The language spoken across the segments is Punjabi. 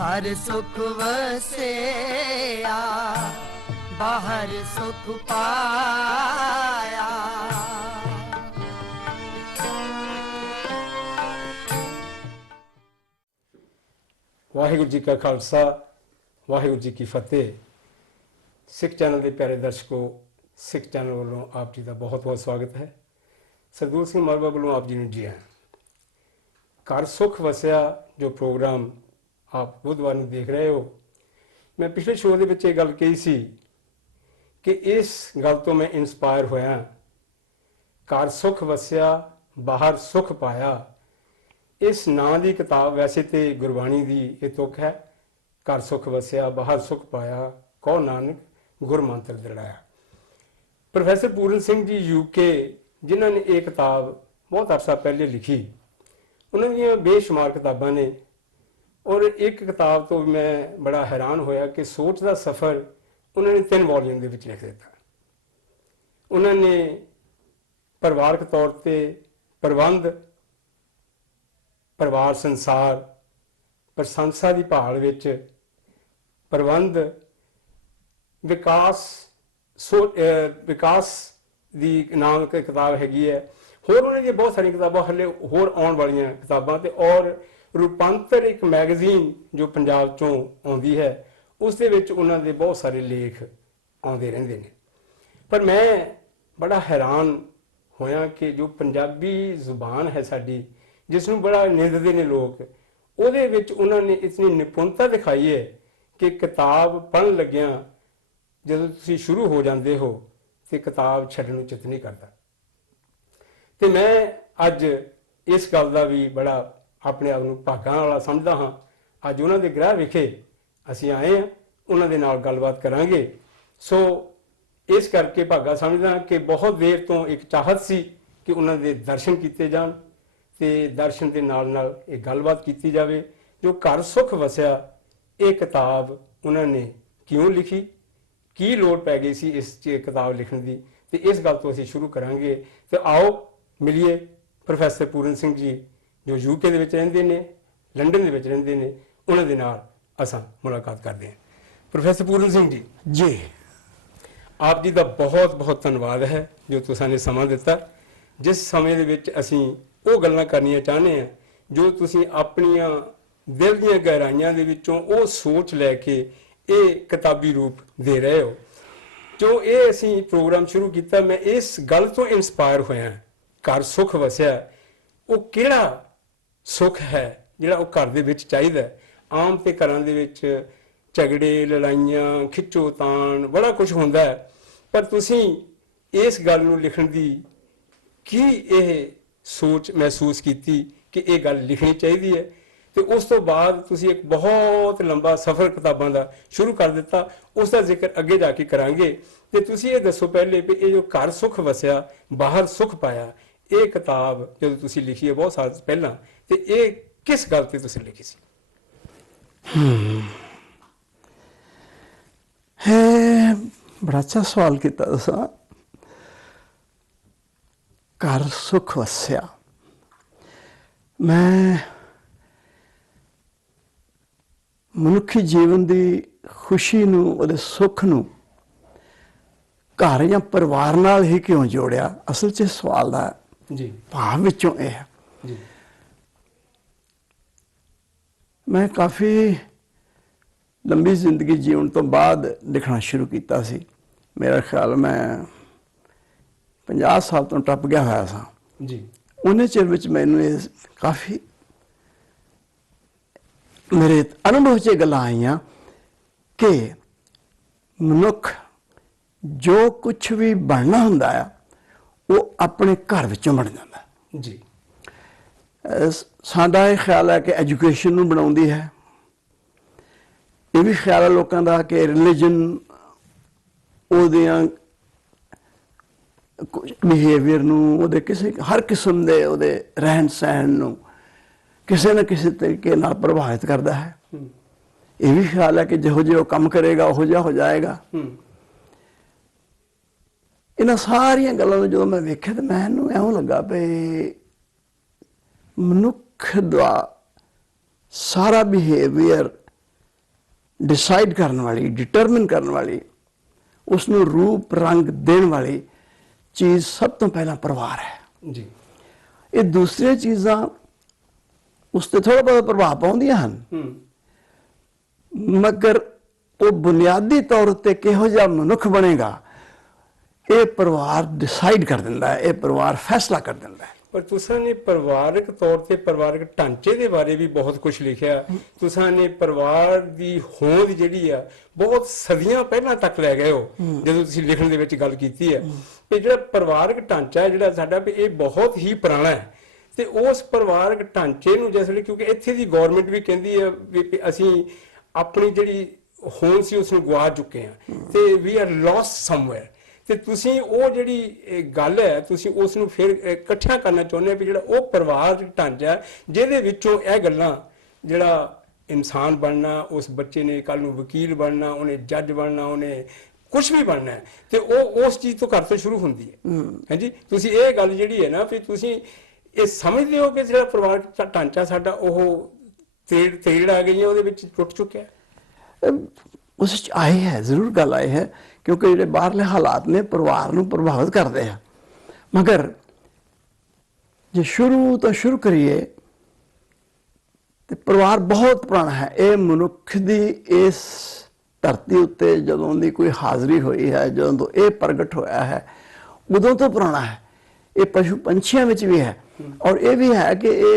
घर सुख वसिया बाहर सुख पाया। वाहिगुरू जी का खालसा वाहिगुरू जी की फतेह। सिख चैनल के प्यारे दर्शकों, सिख चैनल वालों आप जी का बहुत बहुत स्वागत है। सरदूल सिंह मालवा वालों आप जी ने जी हैं। घर सुख वसिया जो प्रोग्राम आप बुधवार में देख रहे हो, मैं पिछले शो के विच गल कही सी कि इस गल तो मैं इंस्पायर होया। घर सुख वसिया बाहर सुख पाया, इस नां की किताब वैसे तो गुरबाणी की ये तुक है। घर सुख वसिया बाहर सुख पाया, कहो नानक गुर मंत्र दृढ़ाया। प्रोफैसर पूरन सिंह जी यूके जिन्होंने ये किताब बहुत अरसा पहले लिखी, उन्होंने बेशुमार किताबां ने, और एक किताब तो मैं बड़ा हैरान होया कि सोच का सफ़र उन्होंने 3 वॉल्यूम के विच लिख दिता। उन्होंने परिवारक तौर पर प्रबंध, परिवार संसार, प्रशंसा की भाल विच प्रबंध, विकास की नाम की किताब हैगी है। होर उन्होंने बहुत सारी किताबां हले होर आने वाली किताबां ते, और रूपांतर एक मैगजीन जो पंजाब चों आउंदी है उस दे विच उन्होंने बहुत सारे लेख आउंदे रहिंदे ने। पर मैं बड़ा हैरान होया कि जो पंजाबी जुबान है साडी, जिसनूं बड़ा निंददे ने लोग, उहदे विच उन्होंने इतनी निपुणता दिखाई है कि किताब पढ़न लग्गियां जदों तुसीं शुरू हो जाते हो तो किताब छड्डण नूं चित नहीं करता। तो मैं अज इस गल का भी बड़ा अपने आप को भागां वाला समझदा हाँ। अज उन्होंने ग्रह विखे असीं आए हैं, उन्होंने नाल गलबात करांगे। सो इस करके भागा समझदा कि बहुत देर तो एक चाहत सी कि उन्होंने दर्शन किए जान, ते दर्शन के नाल नाल एक गलबात की जाए। जो घर सुख वसिया ये किताब उन्होंने क्यों लिखी, की लोड़ पै गई सी इस किताब लिखण की, तो इस गल तो असीं शुरू करांगे। तो आओ मिलिए प्रोफैसर पूरन सिंह जी जो यूके दे विच रहिंदे ने, लंडन दे विच रहिंदे ने, उन्हां दे नाल असां मुलाकात करते हैं। प्रोफैसर पूरन सिंह जी जी, आप जी का बहुत बहुत धन्यवाद है जो तुसां ने समा दिता। जिस समय दे विच असीं वो गल्लां करनियां चाहते हैं जो तुसीं अपनियां दिल दीयां गहराइयां दे विचों वो सोच लैके ये किताबी रूप दे रहे हो। जो ये असीं प्रोग्राम शुरू किया, मैं इस गल तो इंस्पायर होया। घर सुख वसिया वो किहड़ा सुख है जिहड़ा वो घर दे विच चाहीदा। आम ते घरां दे विच झगड़े, लड़ाइयां, खिच्चोतान बड़ा कुछ हुंदा है, पर तुसीं इस गल नूं लिखण दी की यह सोच महसूस की कि ये गल लिखनी चाहिए है। तो उस तो बाद तुसीं एक बहुत लंबा सफ़र किताबां दा शुरू कर दिता, उसका जिक्र अगे जाके करांगे। तो तुसीं ये दसो पहले भी ये जो घर सुख वसिया बाहर सुख पाया ये किताब जो तुसीं लिखी है बहुत साल पहला, तो ये किस गल ते तुसीं लिखी सी? बड़ा अच्छा सवाल किया तुसां। घर सुख वसिया, मैं मनुखी जीवन की खुशी नूं, उहदे सुख नूं घर या परिवार नाल ही क्यों जोड़िया, असल च सवाल दा जी भाव विचों यह है। जी मैं काफ़ी लंबी जिंदगी जीवन तो बाद लिखना शुरू किया सी। मेरा ख्याल मैं 50 साल तो टप गया होया सा। जी उन्हें चिर विच मैनूं ये काफ़ी मेरे अनुभव च गल्लां आईयां कि मनुख जो कुछ भी बनना हुंदा है वो अपने घर विचों बन जाता है। जी साडा ये ख्याल है कि एजुकेशन नूं बनाउंदी है। ये भी ख्याल है लोगों का कि रिलीजन उहदियां बिहेवियर नूं, उहदे किसी हर किस्म दे उहदे रहन सहन नूं किसी न किसी तरीके नाल प्रभावित करता है। ये भी ख्याल है कि जिहो जिहो काम करेगा उहो जिहा हो जाएगा। इन्हां सारियां गल्लां नूं जो मैं वेख्या तो मैनूं इउं लगा भी मनुख दा सारा बिहेवियर डिसाइड करने वाली, डिटरमिन करने वाली, उसनों रूप रंग देने वाली चीज़ सब तो पहला परिवार है जी। ये दूसरिया चीज़ां उस ते थोड़ा बहुत प्रभाव पाउंदियां हन, मगर वो बुनियादी तौर पर किहो जिहा मनुख बनेगा ये परिवार डिसाइड कर दिंदा है, ये परिवार फैसला कर दिंदा है। पर तुसां ने परिवारक तौर ते परिवारक ढांचे के बारे भी बहुत कुछ लिखिया। तुसां ने परिवार की होंद जिहड़ी आ बहुत सदियां पहलां तक लै गए हो जदों तुसीं लिखण दे विच गल कीती है कि जिहड़ा परिवारक ढांचा है जिहड़ा साडा भी ये बहुत ही पुराना है ते उस परिवारक ढांचे नूं जिस वेले क्योंकि इत्थे दी गौरमेंट भी कहंदी है भी असीं अपनी जिहड़ी होंद सी उस नूं गवा चुके हैं ते वी आर लॉस्ट समवेयर ਤੇ ਤੁਸੀਂ ਉਹ ਜਿਹੜੀ ਗੱਲ ਹੈ ਤੁਸੀਂ ਉਸ ਨੂੰ ਫਿਰ ਇਕੱਠਾ ਕਰਨਾ ਚਾਹੁੰਦੇ ਆ ਵੀ ਜਿਹੜਾ ਉਹ ਪਰਿਵਾਰ ਢਾਂਚਾ ਜਿਹਦੇ ਵਿੱਚੋਂ ਇਹ ਗੱਲਾਂ ਜਿਹੜਾ ਇਨਸਾਨ ਬਣਨਾ ਉਸ ਬੱਚੇ ਨੇ ਕੱਲ ਨੂੰ ਵਕੀਲ ਬਣਨਾ ਉਹਨੇ ਜੱਜ ਬਣਨਾ ਉਹਨੇ ਕੁਝ ਵੀ ਬਣਨਾ ਹੈ ਤੇ ਉਹ ਉਸ ਚੀਜ਼ ਤੋਂ ਘਰ ਤੋਂ ਸ਼ੁਰੂ ਹੁੰਦੀ ਹੈ ਹਾਂਜੀ ਤੁਸੀਂ ਇਹ ਗੱਲ ਜਿਹੜੀ ਹੈ ਨਾ ਵੀ ਤੁਸੀਂ ਇਹ ਸਮਝਦੇ ਹੋ ਕਿ ਜਿਹੜਾ ਪਰਿਵਾਰ ਢਾਂਚਾ ਸਾਡਾ ਉਹ ਤੇੜ ਆ ਗਈ ਹੈ ਉਹਦੇ ਵਿੱਚ ਟੁੱਟ ਚੁੱਕਿਆ ਹੈ उस आई है जरूर गल आई है क्योंकि जो बाहरले हालात ने परिवार को प्रभावित करते हैं मगर जो शुरू तो शुरू करिए तो परिवार बहुत पुराना है ये मनुख की इस धरती उत्ते जदों की कोई हाज़री हुई है जदों तो ये प्रगट होया है उदों तो पुराना है ये पशु पंछियों में भी है और ये भी है कि ये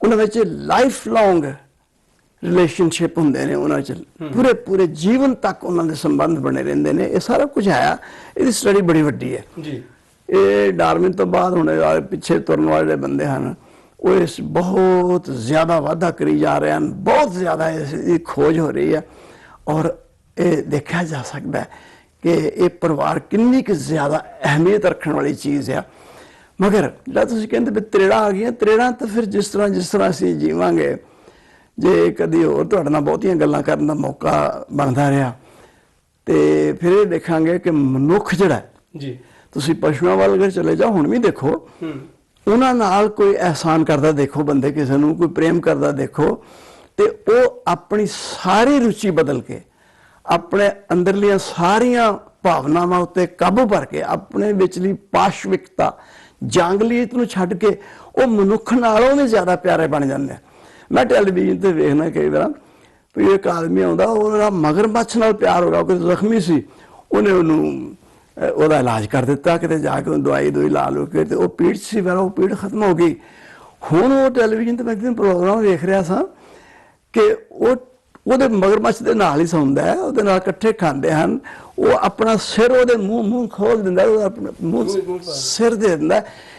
उन्होंने लाइफ लॉन्ग रिलेशनशिप होंगे ने उन्होंने पूरे पूरे जीवन तक उन्होंने संबंध बने रहते हैं ये सारा कुछ है ये स्टडी बड़ी वड्डी है जी ये डार्विन तो बाद होने वाले पिछे तुरन वाले बंदे हैं वो इस बहुत ज़्यादा वाधा करी जा रहे हैं बहुत ज़्यादा इसकी खोज हो रही है और ये देखा जा सकता है कि ये परिवार कितनी कि ज़्यादा अहमियत रखने वाली चीज़ है मगर जो तुम कहते भी त्रेड़ा आ गई त्रेड़ा तो फिर जिस तरह असीं जीवांगे जे कदी होर तुहाडे नाल बहुतियां गल्लां करन दा मौका बनदा रहा तो फिर ये देखांगे कि मनुख जिहड़ा जी तुसीं पशुआं वाल अगर चले जाओ हुण भी देखो उन्हां नाल कोई एहसान करदा देखो बंदे किसी नूं कोई प्रेम करदा देखो तो वो अपनी सारी रुचि बदल के अपने अंदरलियां सारियां भावनावां उत्ते काबू भर के अपने विचली पाशविकता जांगलीत नूं छड्ड के वो मनुख नालों भी ज़्यादा प्यारे बन जांदे हैं। मैं टैलीविजन पर वेखना कई बार भी एक आदमी आता वो मगरमच्छ नाल प्यार हो गया कोई जख्मी सी उन्हें उन्होंने इलाज कर दिता कि जाके दवाई दुई ला लो के वो पीड़ सी फिर वो पीड़ खत्म हो गई हुण वो टैलीविजन पर मैं एक दिन प्रोग्राम वेख रहा था कि वो मगरमच्छ के नाल ही सौंदा है वो इकट्ठे खाते हैं वो अपना सिर वो मूँह खोल दिंदा अपना मूँह सिर दे दिंदा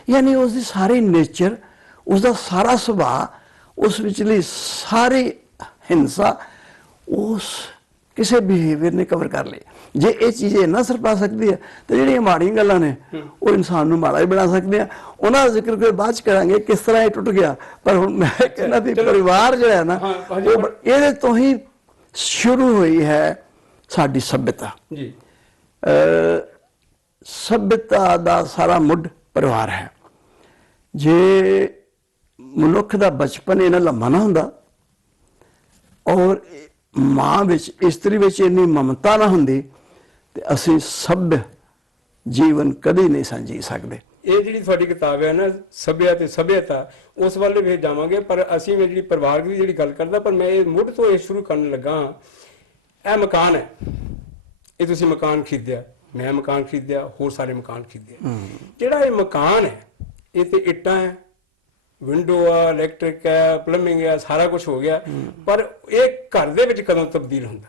यानी उसकी सारी नेचर उसका सारा सुभाव उस विचली सारी हिंसा उस किसी बिहेवियर ने कवर कर ली जे ये चीज़ें ना असर पा सकती है तो जी माड़ियां गल्लां ने वो इंसान नूं माड़ा ही बना सकते हैं उन्होंने जिक्र कोई बाद करांगे किस तरह ये टुट गया पर हुण मैं कहना भी परिवार जो है ना वो ये तो ही शुरू हुई है साडी सभ्यता जी सभ्यता दा सारा मुੱਢ परिवार है जे मनुख का बचपन इन्ना लम्मा ना हुंदा और मां विच इस्त्री विच इन्नी ममता ना हुंदी ते असीं सभ्य जीवन कदी नहीं सा जी सकदे। ਇਹ ਜਿਹੜੀ ਤੁਹਾਡੀ ਕਿਤਾਬ ਹੈ ਨਾ ਸਭਿਆ ਤੇ ਸਭਿਅਤਾ ਉਸ ਵੱਲ ਵੀ ਜਾਵਾਂਗੇ ਪਰ ਅਸੀਂ ਮੈਂ ਜਿਹੜੀ ਪਰਿਵਾਰ ਦੀ ਜਿਹੜੀ ਗੱਲ ਕਰਦਾ ਪਰ ਮੈਂ ਇਹ ਮੁੱਢ ਤੋਂ ਇਹ ਸ਼ੁਰੂ ਕਰਨ ਲੱਗਾ ਇਹ ਮਕਾਨ ਹੈ ਇਹ ਤੁਸੀਂ ਮਕਾਨ ਖਰੀਦਿਆ ਮੈਂ ਮਕਾਨ ਖਰੀਦਿਆ ਹੋਰ ਸਾਰੇ ਮਕਾਨ ਖਰੀਦੇ ਜਿਹੜਾ ਇਹ ਮਕਾਨ ਹੈ ਇਹ ਤੇ ਇੱਟਾਂ ਹੈ विंडो आ इलैक्ट्रिक है प्लंबिंग है सारा कुछ हो गया पर ये घर दे विच कदों तब्दील हुंदा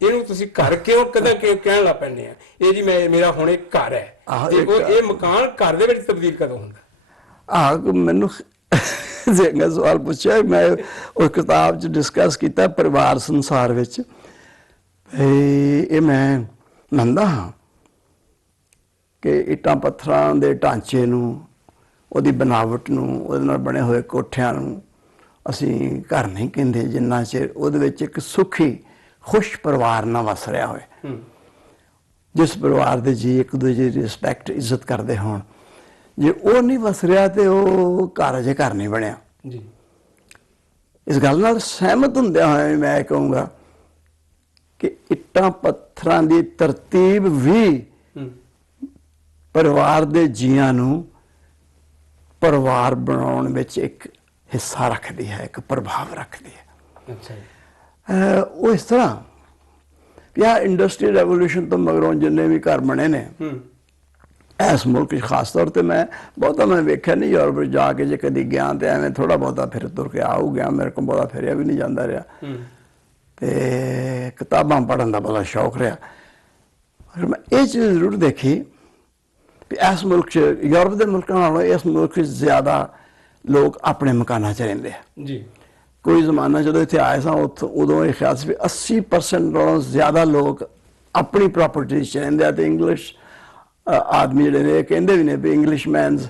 इहनूं तुसीं घर क्यों कदां कहण लग पैंदे आ ये जी मैं मेरा हुण एक घर है ते ये मकान घर दे विच तब्दील कदों हुंदा मैनूं चंगा सवाल पुछया मैं उस किताब च डिस्कस किया परिवार संसार विच ये मैं मंनदा हाँ कि इट्टां पत्थरां दे ढांचे नूं ਉਹਦੀ बनावट ਨੂੰ ਉਹਦੇ ਨਾਲ ਬਣੇ ਹੋਏ ਕੋਠਿਆਂ ਨੂੰ ਅਸੀਂ ਘਰ ਨਹੀਂ ਕਹਿੰਦੇ ਜਿੰਨਾ ਚਿਰ ਉਹਦੇ ਵਿੱਚ ਇੱਕ ਸੁਖੀ ਖੁਸ਼ ਪਰਿਵਾਰ ਨਾ ਵਸ ਰਿਹਾ ਹੋਵੇ ਜਿਸ ਪਰਿਵਾਰ ਦੇ ਜੀ ਇੱਕ ਦੂਜੇ ਦੀ ਰਿਸਪੈਕਟ ਇੱਜ਼ਤ ਕਰਦੇ ਹੋਣ ਜੇ ਉਹ ਨਹੀਂ ਵਸ ਰਿਹਾ ਤੇ ਉਹ ਘਰ ਅਜੇ ਘਰ ਨਹੀਂ ਬਣਿਆ ਜੀ ਇਸ ਗੱਲ ਨਾਲ ਸਹਿਮਤ ਹੁੰਦਿਆਂ ਹੋਇਆ ਮੈਂ ਕਹੂੰਗਾ ਕਿ ਇੱਟਾਂ ਪੱਥਰਾਂ ਦੀ ਤਰਤੀਬ ਵੀ ਪਰਿਵਾਰ ਦੇ ਜੀਆਂ ਨੂੰ ਪਰਿਵਾਰ ਬਣਾਉਣ ਵਿੱਚ ਇੱਕ ਹਿੱਸਾ ਰੱਖਦੀ ਹੈ, ਇੱਕ ਪ੍ਰਭਾਵ ਰੱਖਦੀ ਹੈ। ਅੱਛਾ ਜੀ। ਉਹ ਇਸ ਤਰ੍ਹਾਂ ਕਿ ਆ ਇੰਡਸਟਰੀਅਲ ਰੈਵੋਲੂਸ਼ਨ ਤੋਂ ਮਗਰੋਂ ਜਿੰਨੇ ਵੀ ਘਰ ਬਣੇ ਨੇ ਇਸ ਮੁਲਕ 'ਚ ਖਾਸ ਤੌਰ ਤੇ ਮੈਂ ਬਹੁਤਾ ਮੈਂ ਵੇਖਿਆ ਨਹੀਂ, ਯੂਰਪ ਵਿੱਚ ਜਾ ਕੇ ਜੇ ਕਦੀ ਗਿਆ ਤੇ ਐਵੇਂ ਥੋੜਾ ਬਹੁਤਾ ਫਿਰ ਤੁਰ ਕੇ ਆਊ ਗਿਆ, ਮੇਰੇ ਕੋਲ ਬਹੁਤਾ ਫਿਰਿਆ ਵੀ ਨਹੀਂ ਜਾਂਦਾ ਰਿਹਾ ਤੇ ਕਿਤਾਬਾਂ ਪੜ੍ਹਨ ਦਾ ਬੜਾ ਸ਼ੌਕ ਰਿਹਾ। ਪਰ ਮੈਂ ਇਹ ਚੀਜ਼ ਜ਼ਰੂਰ ਦੇਖੀ ਵੀ ਇਸ ਮੁਲਕ 'ਚ ਯੂਰਪ ਦੇ ਮੁਲਕਾਂ ਨਾਲੋਂ ਇਸ ਮੁਲਕ 'ਚ ਜ਼ਿਆਦਾ ਲੋਕ ਆਪਣੇ ਮਕਾਨਾਂ 'ਚ ਰਹਿੰਦੇ ਆ ਜੀ। ਕੋਈ ਜ਼ਮਾਨਾ ਜਦੋਂ ਇੱਥੇ ਆਏ ਸਾਂ ਉਦੋਂ ਇਹ ਖਿਆਲ ਸੀ ਵੀ 80% ਨਾਲੋਂ ਜ਼ਿਆਦਾ ਲੋਕ ਆਪਣੀ ਪ੍ਰਾਪਰਟੀ 'ਚ ਰਹਿੰਦੇ ਆ ਤੇ ਇੰਗਲਿਸ਼ ਆਦਮੀ ਜਿਹੜੇ ਨੇ ਕਹਿੰਦੇ ਵੀ ਨੇ ਵੀ ਇੰਗਲਿਸ਼ਮੈਨਸ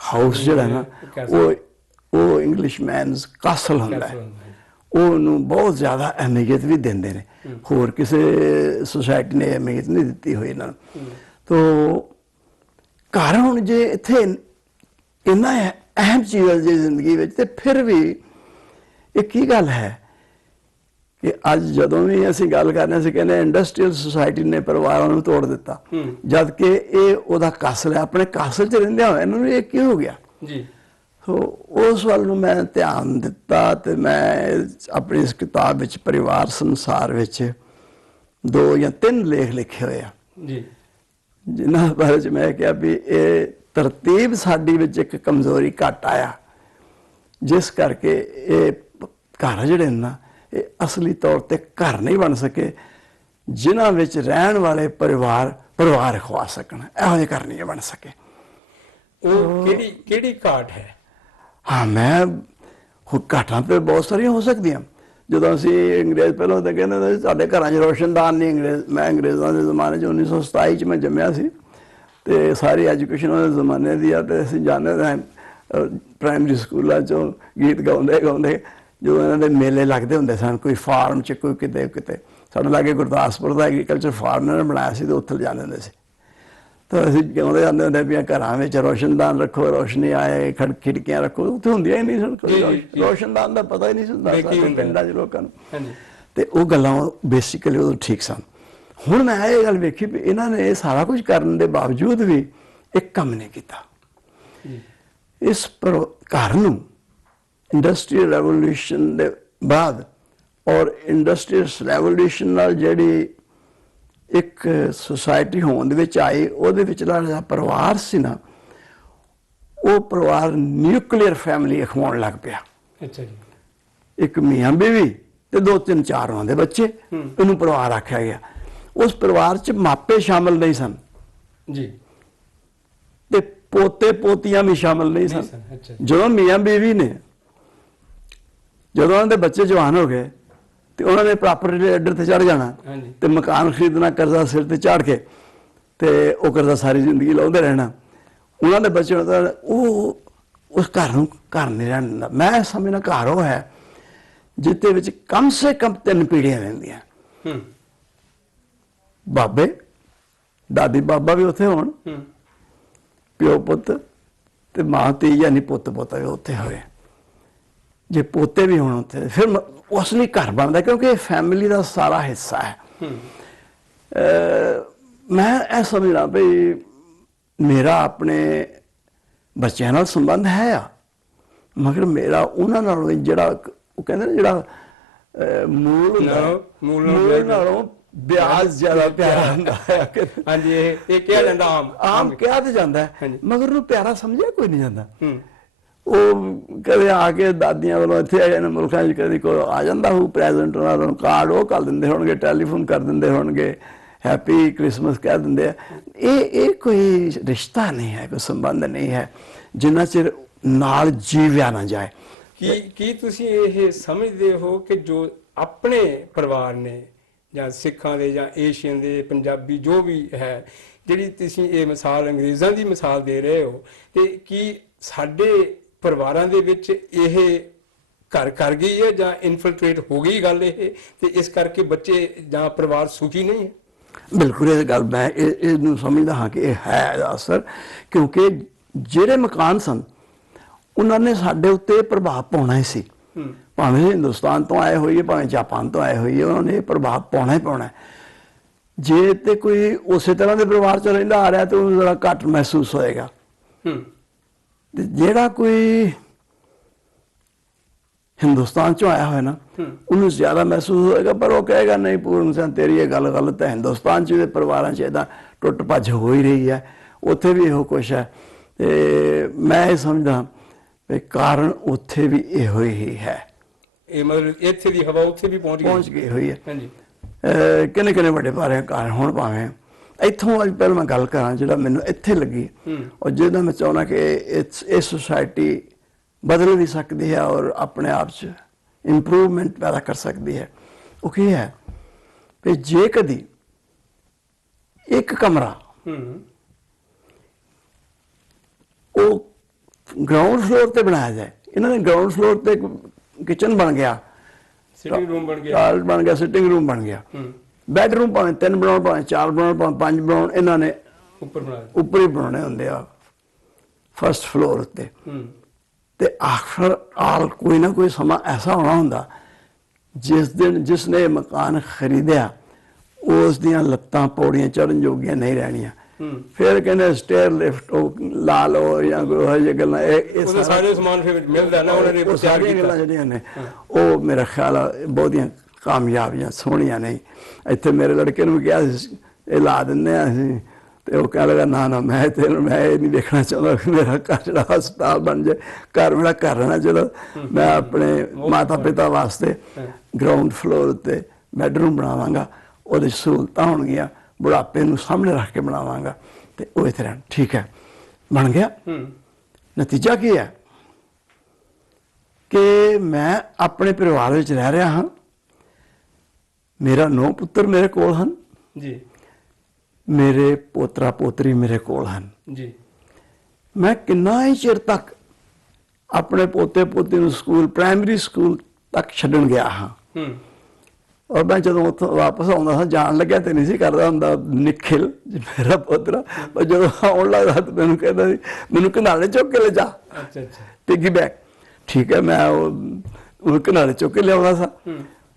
ਹਾਊਸ ਜਿਹੜਾ ਨਾ ਉਹ ਇੰਗਲਿਸ਼ਮੈਨਸ ਕਾਸਲ ਹੁੰਦਾ ਹੈ, ਉਹਨੂੰ ਬਹੁਤ ਜ਼ਿਆਦਾ ਅਹਿਮੀਅਤ ਵੀ ਦਿੰਦੇ ਨੇ, ਹੋਰ ਕਿਸੇ ਸੁਸਾਇਟੀ ਨੇ ਅਹਿਮੀਅਤ ਨਹੀਂ ਦਿੱਤੀ ਹੋਈ ਇਹਨਾਂ ਨੂੰ। ਤੋ ਘਰ ਹੁਣ ਜੇ ਇੱਥੇ ਇੰਨਾ ਅਹਿਮ ਚੀਜ਼ ਹੈ ਜੀ ਜ਼ਿੰਦਗੀ ਵਿੱਚ ਤੇ ਫਿਰ ਵੀ ਇਹ ਕੀ ਗੱਲ ਹੈ ਕਿ ਅੱਜ ਜਦੋਂ ਵੀ ਅਸੀਂ ਗੱਲ ਕਰਨੇ ਸੀ ਕਹਿੰਦੇ ਇੰਡਸਟਰੀਅਲ ਸੁਸਾਇਟੀ ਨੇ ਪਰਿਵਾਰਾਂ ਨੂੰ ਤੋੜ ਦਿੱਤਾ, ਜਦ ਕਿ ਇਹ ਉਹਦਾ ਕਾਸਲ ਹੈ, ਆਪਣੇ ਕਾਸਲ 'ਚ ਰਹਿੰਦਿਆਂ ਹੋਇਆ ਇਹਨਾਂ ਨੂੰ ਇਹ ਕੀ ਹੋ ਗਿਆ ਜੀ। ਸੋ ਉਸ ਵੱਲ ਨੂੰ ਮੈਂ ਧਿਆਨ ਦਿੱਤਾ ਤੇ ਮੈਂ ਆਪਣੀ ਇਸ ਕਿਤਾਬ ਵਿੱਚ ਪਰਿਵਾਰ ਸੰਸਾਰ ਵਿੱਚ 2 ਜਾਂ 3 ਲੇਖ ਲਿਖੇ ਹੋਏ ਆ ਜੀ, ਜਿਨ੍ਹਾਂ ਬਾਰੇ 'ਚ ਮੈਂ ਕਿਹਾ ਵੀ ਇਹ ਤਰਤੀਬ ਸਾਡੀ ਵਿੱਚ ਇੱਕ ਕਮਜ਼ੋਰੀ ਘੱਟ ਆਇਆ, ਜਿਸ ਕਰਕੇ ਇਹ ਘਰ ਜਿਹੜੇ ਨਾ ਇਹ ਅਸਲੀ ਤੌਰ ਤੇ ਘਰ ਨਹੀਂ ਬਣ ਸਕੇ ਜਿਨ੍ਹਾਂ ਵਿੱਚ ਰਹਿਣ ਵਾਲੇ ਪਰਿਵਾਰ ਖਵਾ ਸਕਣ, ਇਹੋ ਜਿਹੇ ਘਰ ਨਹੀਂ ਬਣ ਸਕੇ। ਉਹ ਕਿਹੜੀ ਘਾਟ ਹੈ? ਹਾਂ, ਮੈਂ ਘਾਟਾਂ ਤੇ ਬਹੁਤ ਸਾਰੀਆਂ ਹੋ ਸਕਦੀਆਂ। ਜਦੋਂ ਅਸੀਂ ਅੰਗਰੇਜ਼ ਪਹਿਲਾਂ ਤਾਂ ਕਹਿੰਦੇ ਹੁੰਦੇ ਸੀ ਸਾਡੇ ਘਰਾਂ 'ਚ ਰੋਸ਼ਨਦਾਨ ਨਹੀਂ, ਮੈਂ ਅੰਗਰੇਜ਼ਾਂ ਦੇ ਜ਼ਮਾਨੇ 'ਚ 1927 'ਚ ਮੈਂ ਜੰਮਿਆ ਸੀ ਤੇ ਸਾਰੀ ਐਜੂਕੇਸ਼ਨ ਉਹਦੇ ਜ਼ਮਾਨੇ ਦੀ ਆ ਤੇ ਅਸੀਂ ਜਾਣਦੇ ਹਾਂ ਪ੍ਰਾਇਮਰੀ ਸਕੂਲਾਂ 'ਚੋਂ ਗੀਤ ਗਾਉਂਦੇ ਜਦੋਂ ਇਹਨਾਂ ਦੇ ਮੇਲੇ ਲੱਗਦੇ ਹੁੰਦੇ ਸਨ, ਕੋਈ ਫਾਰਮ 'ਚ ਕੋਈ ਕਿਤੇ ਸਾਡੇ ਲਾਗੇ ਗੁਰਦਾਸਪੁਰ ਦਾ ਐਗਰੀਕਲਚਰ ਫਾਰਮ ਇਹਨਾਂ ਨੇ ਬਣਾਇਆ ਸੀ ਤੇ ਉੱਥੇ ਜਾਂਦੇ ਹੁੰਦੇ ਸੀ ਤਾਂ ਅਸੀਂ ਗਾਉਂਦੇ ਜਾਂਦੇ ਹੁੰਦੇ ਵੀ ਘਰਾਂ ਵਿੱਚ ਰੋਸ਼ਨਦਾਨ ਰੱਖੋ, ਰੋਸ਼ਨੀ ਆਏ, ਖਿੜਕੀਆਂ ਰੱਖੋ, ਉੱਥੇ ਹੁੰਦੀਆਂ ਹੀ ਨਹੀਂ ਸਨ, ਰੋਸ਼ਨਦਾਨ ਦਾ ਪਤਾ ਹੀ ਨਹੀਂ ਹੁੰਦਾ ਸਾਡੇ ਪਿੰਡਾਂ 'ਚ ਲੋਕਾਂ ਨੂੰ। ਤੇ ਉਹ ਗੱਲਾਂ ਬੇਸਿਕਲੀ ਉਦੋਂ ਠੀਕ ਸਨ। ਹੁਣ ਮੈਂ ਇਹ ਗੱਲ ਵੇਖੀ ਵੀ ਇਹਨਾਂ ਨੇ ਇਹ ਸਾਰਾ ਕੁਝ ਕਰਨ ਦੇ ਬਾਵਜੂਦ ਵੀ ਇੱਕ ਕੰਮ ਨਹੀਂ ਕੀਤਾ। ਇਸ ਘਰ ਨੂੰ ਇੰਡਸਟਰੀਅਲ ਰੈਵੋਲੂਸ਼ਨ ਦੇ ਬਾਅਦ ਔਰ ਇੰਡਸਟਰੀਅਲ ਰੈਵੋਲੂਸ਼ਨ ਨਾਲ ਜਿਹੜੀ ਇੱਕ ਸੁਸਾਇਟੀ ਹੋਣ ਦੇ ਵਿੱਚ ਆਈ, ਉਹਦੇ ਵਿਚਲਾ ਜਿਹੜਾ ਪਰਿਵਾਰ ਸੀ ਨਾ, ਉਹ ਪਰਿਵਾਰ ਨਿਊਕਲੀਅਰ ਫੈਮਿਲੀ ਅਖਵਾਉਣ ਲੱਗ ਪਿਆ। ਅੱਛਾ ਜੀ। ਇੱਕ ਮੀਆਂ ਬੀਵੀ ਤੇ 2-3-4 ਉਹਨਾਂ ਦੇ ਬੱਚੇ, ਇਹਨੂੰ ਪਰਿਵਾਰ ਆਖਿਆ ਗਿਆ। ਉਸ ਪਰਿਵਾਰ 'ਚ ਮਾਪੇ ਸ਼ਾਮਲ ਨਹੀਂ ਸਨ ਜੀ ਤੇ ਪੋਤੇ ਪੋਤੀਆਂ ਵੀ ਸ਼ਾਮਲ ਨਹੀਂ ਸਨ। ਜਦੋਂ ਮੀਆਂ ਬੀਵੀ ਨੇ ਜਦੋਂ ਉਹਨਾਂ ਦੇ ਬੱਚੇ ਜਵਾਨ ਹੋ ਗਏ ਤੇ ਉਹਨਾਂ ਨੇ ਪ੍ਰਾਪਰਟੀ ਦੇ ਅੱਡੇ ਤੇ ਚੜ ਜਾਣਾ ਤੇ ਮਕਾਨ ਖਰੀਦਣਾ, ਕਰਜ਼ਾ ਸਿਰ ਤੇ ਚਾੜ ਕੇ ਤੇ ਉਹ ਕਰਜ਼ਾ ਸਾਰੀ ਜ਼ਿੰਦਗੀ ਲਾਉਂਦੇ ਰਹਿਣਾ। ਉਹਨਾਂ ਦੇ ਬੱਚੇ ਉਹ ਉਸ ਘਰ ਨੂੰ ਘਰ ਨਹੀਂ ਰਹਿਣ ਦਿੰਦਾ। ਮੈਂ ਸਮਝਣਾ ਘਰ ਉਹ ਹੈ ਜਿੱਤੇ ਵਿੱਚ ਕਮ ਸੇ ਕਮ 3 ਪੀੜ੍ਹੀਆਂ ਰਹਿੰਦੀਆਂ, ਬਾਬੇ ਦਾਦੀ ਬਾਬਾ ਵੀ ਉੱਥੇ ਹੋਣ, ਪਿਓ ਪੁੱਤ ਤੇ ਮਾਂ ਧੀ ਯਾਨੀ ਪੁੱਤ ਪੋਤਾ ਵੀ ਉੱਥੇ ਹੋਵੇ, ਜੇ ਪੋਤੇ ਵੀ ਹੋਣ ਉੱਥੇ, ਫਿਰ ਅਸਲੀ ਘਰ ਬਣਦਾ ਕਿਉਂਕਿ ਇਹ ਫੈਮਿਲੀ ਦਾ ਸਾਰਾ ਹਿੱਸਾ ਹੈ। ਮੈਂ ਇਹ ਸਮਝਦਾ ਵੀ ਮੇਰਾ ਆਪਣੇ ਬੱਚਿਆਂ ਨਾਲ ਸੰਬੰਧ ਹੈ ਆ, ਮਗਰ ਮੇਰਾ ਉਹਨਾਂ ਨਾਲੋਂ ਜਿਹੜਾ ਉਹ ਕਹਿੰਦੇ ਨਾ ਜਿਹੜਾ ਮੂਲ ਨਾਲੋਂ ਵਿਆਜ ਜ਼ਿਆਦਾ ਪਿਆਰਾ ਹੁੰਦਾ ਹੈ। ਹਾਂਜੀ, ਇਹ ਕਿਹਾ ਜਾਂਦਾ ਆਮ ਕਿਹਾ ਤੇ ਜਾਂਦਾ ਹੈ, ਮਗਰ ਉਹਨੂੰ ਪਿਆਰਾ ਸਮਝਿਆ ਕੋਈ ਨਹੀਂ ਜਾਂਦਾ। ਉਹ ਕਦੇ ਆ ਕੇ ਦਾਦੀਆਂ ਵੱਲੋਂ ਇੱਥੇ ਆ ਜਾਣਾ ਮੁਲਕਾਂ 'ਚ ਕਦੇ ਕੋਈ ਆ ਜਾਂਦਾ ਹੋਊ ਪ੍ਰੈਜ਼ੈਂਟ, ਉਹਨਾਂ ਨੂੰ ਕਾਰਡ ਉਹ ਕਰ ਦਿੰਦੇ ਹੋਣਗੇ, ਟੈਲੀਫੋਨ ਕਰ ਦਿੰਦੇ ਹੋਣਗੇ, ਹੈਪੀ ਕ੍ਰਿਸਮਸ ਕਹਿ ਦਿੰਦੇ ਆ। ਇਹ ਕੋਈ ਰਿਸ਼ਤਾ ਨਹੀਂ ਹੈ, ਕੋਈ ਸੰਬੰਧ ਨਹੀਂ ਹੈ ਜਿੰਨਾ ਚਿਰ ਨਾਲ ਜੀਵਿਆ ਨਾ ਜਾਏ। ਕੀ ਤੁਸੀਂ ਇਹ ਸਮਝਦੇ ਹੋ ਕਿ ਜੋ ਆਪਣੇ ਪਰਿਵਾਰ ਨੇ ਜਾਂ ਸਿੱਖਾਂ ਦੇ ਜਾਂ ਏਸ਼ੀਅਨ ਦੇ ਪੰਜਾਬੀ ਜੋ ਵੀ ਹੈ, ਜਿਹੜੀ ਤੁਸੀਂ ਇਹ ਮਿਸਾਲ ਅੰਗਰੇਜ਼ਾਂ ਦੀ ਮਿਸਾਲ ਦੇ ਰਹੇ ਹੋ, ਤੇ ਕੀ ਸਾਡੇ ਪਰਿਵਾਰਾਂ ਦੇ ਵਿੱਚ ਇਹ ਘਰ ਕਰ ਗਈ ਹੈ ਜਾਂ ਇਨਫਿਲਟਰੇਟ ਹੋ ਗਈ ਗੱਲ ਇਹ, ਤੇ ਇਸ ਕਰਕੇ ਬੱਚੇ ਜਾਂ ਪਰਿਵਾਰ ਸੁਖੀ ਨਹੀਂ ਹੈ? ਬਿਲਕੁਲ ਇਹ ਗੱਲ ਮੈਂ ਇਹਨੂੰ ਸਮਝਦਾ ਹਾਂ ਕਿ ਇਹ ਹੈ ਇਹਦਾ ਅਸਰ, ਕਿਉਂਕਿ ਜਿਹੜੇ ਮਕਾਨ ਸਨ ਉਹਨਾਂ ਨੇ ਸਾਡੇ ਉੱਤੇ ਪ੍ਰਭਾਵ ਪਾਉਣਾ ਹੀ ਸੀ। ਭਾਵੇਂ ਹਿੰਦੁਸਤਾਨ ਤੋਂ ਆਏ ਹੋਈਏ ਭਾਵੇਂ ਜਾਪਾਨ ਤੋਂ ਆਏ ਹੋਈਏ, ਉਹਨਾਂ ਨੇ ਇਹ ਪ੍ਰਭਾਵ ਪਾਉਣਾ ਹੀ ਪਾਉਣਾ ਹੈ। ਜੇ ਤੇ ਕੋਈ ਉਸੇ ਤਰ੍ਹਾਂ ਦੇ ਪਰਿਵਾਰ ਚ ਰਹਿੰਦਾ ਆ ਰਿਹਾ ਤੇ ਉਹਨੂੰ ਜ਼ਰਾ ਘੱਟ ਮਹਿਸੂਸ ਹੋਏਗਾ, ਤੇ ਜਿਹੜਾ ਕੋਈ ਹਿੰਦੁਸਤਾਨ ਚੋਂ ਆਇਆ ਹੋਇਆ ਨਾ ਉਹਨੂੰ ਜ਼ਿਆਦਾ ਮਹਿਸੂਸ ਹੋਏਗਾ। ਪਰ ਉਹ ਕਹੇਗਾ ਨਹੀਂ ਪੂਰਨ ਸਿੰਘ ਤੇਰੀ ਇਹ ਗੱਲ ਗਲਤ ਹੈ, ਹਿੰਦੁਸਤਾਨ ਚ ਵੀ ਪਰਿਵਾਰਾਂ ਚ ਏਦਾਂ ਟੁੱਟ ਭੱਜ ਹੋ ਹੀ ਰਹੀ ਹੈ, ਉੱਥੇ ਵੀ ਇਹੋ ਕੁਛ ਹੈ। ਤੇ ਮੈਂ ਇਹ ਸਮਝਦਾ ਵੀ ਕਾਰਨ ਉੱਥੇ ਵੀ ਇਹੋ ਹੀ ਹੈ। ਇਹ ਮਤਲਬ ਇੱਥੇ ਦੀ ਹਵਾ ਉੱਥੇ ਵੀ ਪਹੁੰਚ ਗਈ ਹੋਈ ਹੈ। ਹਾਂਜੀ, ਕਿੰਨੇ ਕਿੰਨੇ ਵੱਡੇ ਭਾਰੇ ਕਾਰਨ ਹੁਣ ਭਾਵੇਂ ਇੱਥੋਂ ਅੱਜ ਪਹਿਲਾਂ ਮੈਂ ਗੱਲ ਕਰਾਂ ਜਿਹੜਾ ਮੈਨੂੰ ਇੱਥੇ ਲੱਗੀ ਔਰ ਜਿਹਦਾ ਮੈਂ ਚਾਹੁੰਦਾ ਕਿ ਇਹ ਸੁਸਾਇਟੀ ਬਦਲ ਵੀ ਸਕਦੀ ਹੈ ਔਰ ਆਪਣੇ ਆਪ 'ਚ ਇੰਪਰੂਵਮੈਂਟ ਪੈਦਾ ਕਰ ਸਕਦੀ ਹੈ। ਉਹ ਕੀ ਹੈ ਕਿ ਜੇ ਕਦੀ ਇੱਕ ਕਮਰਾ ਉਹ ਗਰਾਊਂਡ ਫਲੋਰ ਤੇ ਬਣਾਇਆ ਜਾਏ, ਇਹਨਾਂ ਨੇ ਗਰਾਊਂਡ ਫਲੋਰ ਤੇ ਕਿਚਨ ਬਣ ਗਿਆ, ਸਿਟਿੰਗ ਰੂਮ ਬਣ ਗਿਆ, ਟਾਇਲਟ ਬਣ ਗਿਆ, ਸਿਟਿੰਗ ਰੂਮ ਬਣ ਗਿਆ, ਬੈਡਰੂਮ ਭਾਵੇਂ 3 ਬਣਾਉਣ ਭਾਵੇਂ 4 ਬਣਾਉਣ ਭਾਵੇਂ 5 ਬਣਾਉਣ, ਇਹਨਾਂ ਨੇ ਉੱਪਰ ਹੀ ਬਣਾਉਣੇ ਹੁੰਦੇ ਆ ਫਸਟ ਫਲੋਰ ਉੱਤੇ। ਤੇ ਆਖਰ ਆਲ ਕੋਈ ਨਾ ਕੋਈ ਸਮਾਂ ਐਸਾ ਹੋਣਾ ਹੁੰਦਾ ਜਿਸ ਦਿਨ ਜਿਸਨੇ ਮਕਾਨ ਖਰੀਦਿਆ ਉਸ ਦੀਆਂ ਲੱਤਾਂ ਪੌੜੀਆਂ ਚੜ੍ਹਨ ਜੋਗੀਆਂ ਨਹੀਂ ਰਹਿਣੀਆਂ। ਫਿਰ ਕਹਿੰਦੇ ਸਟੇਅਰ ਲਿਫਟ ਲਾ ਲਓ ਜਾਂ ਕੋਈ ਇਹੋ ਜਿਹੀ ਗੱਲਾਂ, ਇਹ ਸਾਰੇ ਸਮਾਨ ਫਿਰ ਮਿਲਦਾ ਨਾ ਉਹਨਾਂ ਨੇ ਸਾਰੀਆਂ ਗੱਲਾਂ ਜਿਹੜੀਆਂ ਨੇ ਉਹ ਮੇਰਾ ਖਿਆਲ ਆ ਬਹੁਤੀਆਂ ਕਾਮਯਾਬ ਜਾਂ ਸੋਹਣੀਆਂ ਨਹੀਂ। ਇੱਥੇ ਮੇਰੇ ਲੜਕੇ ਨੂੰ ਕਿਹਾ ਇਹ ਲਾ ਦਿੰਦੇ ਆ ਅਸੀਂ, ਤੇ ਉਹ ਕਹਿ ਲਗਾ ਨਾ ਮੈਂ ਇਹ ਨਹੀਂ ਦੇਖਣਾ ਚਾਹੁੰਦਾ ਕਿ ਮੇਰਾ ਘਰ ਜਿਹੜਾ ਹਸਪਤਾਲ ਬਣ ਜਾਏ, ਘਰ ਮੇਰਾ ਘਰ ਰਹਿਣਾ। ਚਲੋ ਮੈਂ ਆਪਣੇ ਮਾਤਾ ਪਿਤਾ ਵਾਸਤੇ ਗਰਾਊਂਡ ਫਲੋਰ ਉੱਤੇ ਬੈਡਰੂਮ ਬਣਾਵਾਂਗਾ, ਉਹਦੇ ਸਹੂਲਤਾਂ ਹੋਣਗੀਆਂ, ਬੁਢਾਪੇ ਨੂੰ ਸਾਹਮਣੇ ਰੱਖ ਕੇ ਬਣਾਵਾਂਗਾ ਤੇ ਉਹ ਇੱਥੇ ਰਹਿਣ। ਠੀਕ ਹੈ, ਬਣ ਗਿਆ। ਨਤੀਜਾ ਕੀ ਹੈ ਕਿ ਮੈਂ ਆਪਣੇ ਪਰਿਵਾਰ ਵਿੱਚ ਰਹਿ ਰਿਹਾ ਹਾਂ, ਮੇਰਾ 9 ਪੁੱਤਰ ਮੇਰੇ ਕੋਲ ਹਨ ਜੀ, ਮੇਰੇ ਪੋਤਰਾ ਪੋਤਰੀ ਮੇਰੇ ਕੋਲ ਹਨ ਜੀ। ਮੈਂ ਕਿੰਨਾ ਹੀ ਚਿਰ ਤੱਕ ਆਪਣੇ ਪੋਤੇ ਪੋਤੀ ਨੂੰ ਸਕੂਲ ਪ੍ਰਾਇਮਰੀ ਸਕੂਲ ਤੱਕ ਛੱਡਣ ਗਿਆ ਹਾਂ। ਔਰ ਮੈਂ ਜਦੋਂ ਉੱਥੋਂ ਵਾਪਸ ਆਉਂਦਾ ਸਾਂ, ਜਾਣ ਲੱਗਿਆ ਤੇ ਨਹੀਂ ਸੀ ਕਰਦਾ ਹੁੰਦਾ ਨਿਖਿਲ ਮੇਰਾ ਪੋਤਰਾ, ਪਰ ਜਦੋਂ ਆਉਣ ਲੱਗਦਾ ਤਾਂ ਮੈਨੂੰ ਕਹਿੰਦਾ ਸੀ ਮੈਨੂੰ ਕਿਨਾਰੇ ਚੁੱਕ ਕੇ ਲੈ ਜਾ, ਪਿੱਗੀ ਬੈਕ। ਠੀਕ ਹੈ, ਮੈਂ ਉਹ ਕਿਨਾਰੇ ਚੁੱਕ ਕੇ ਲਿਆਉਂਦਾ ਸਾਂ,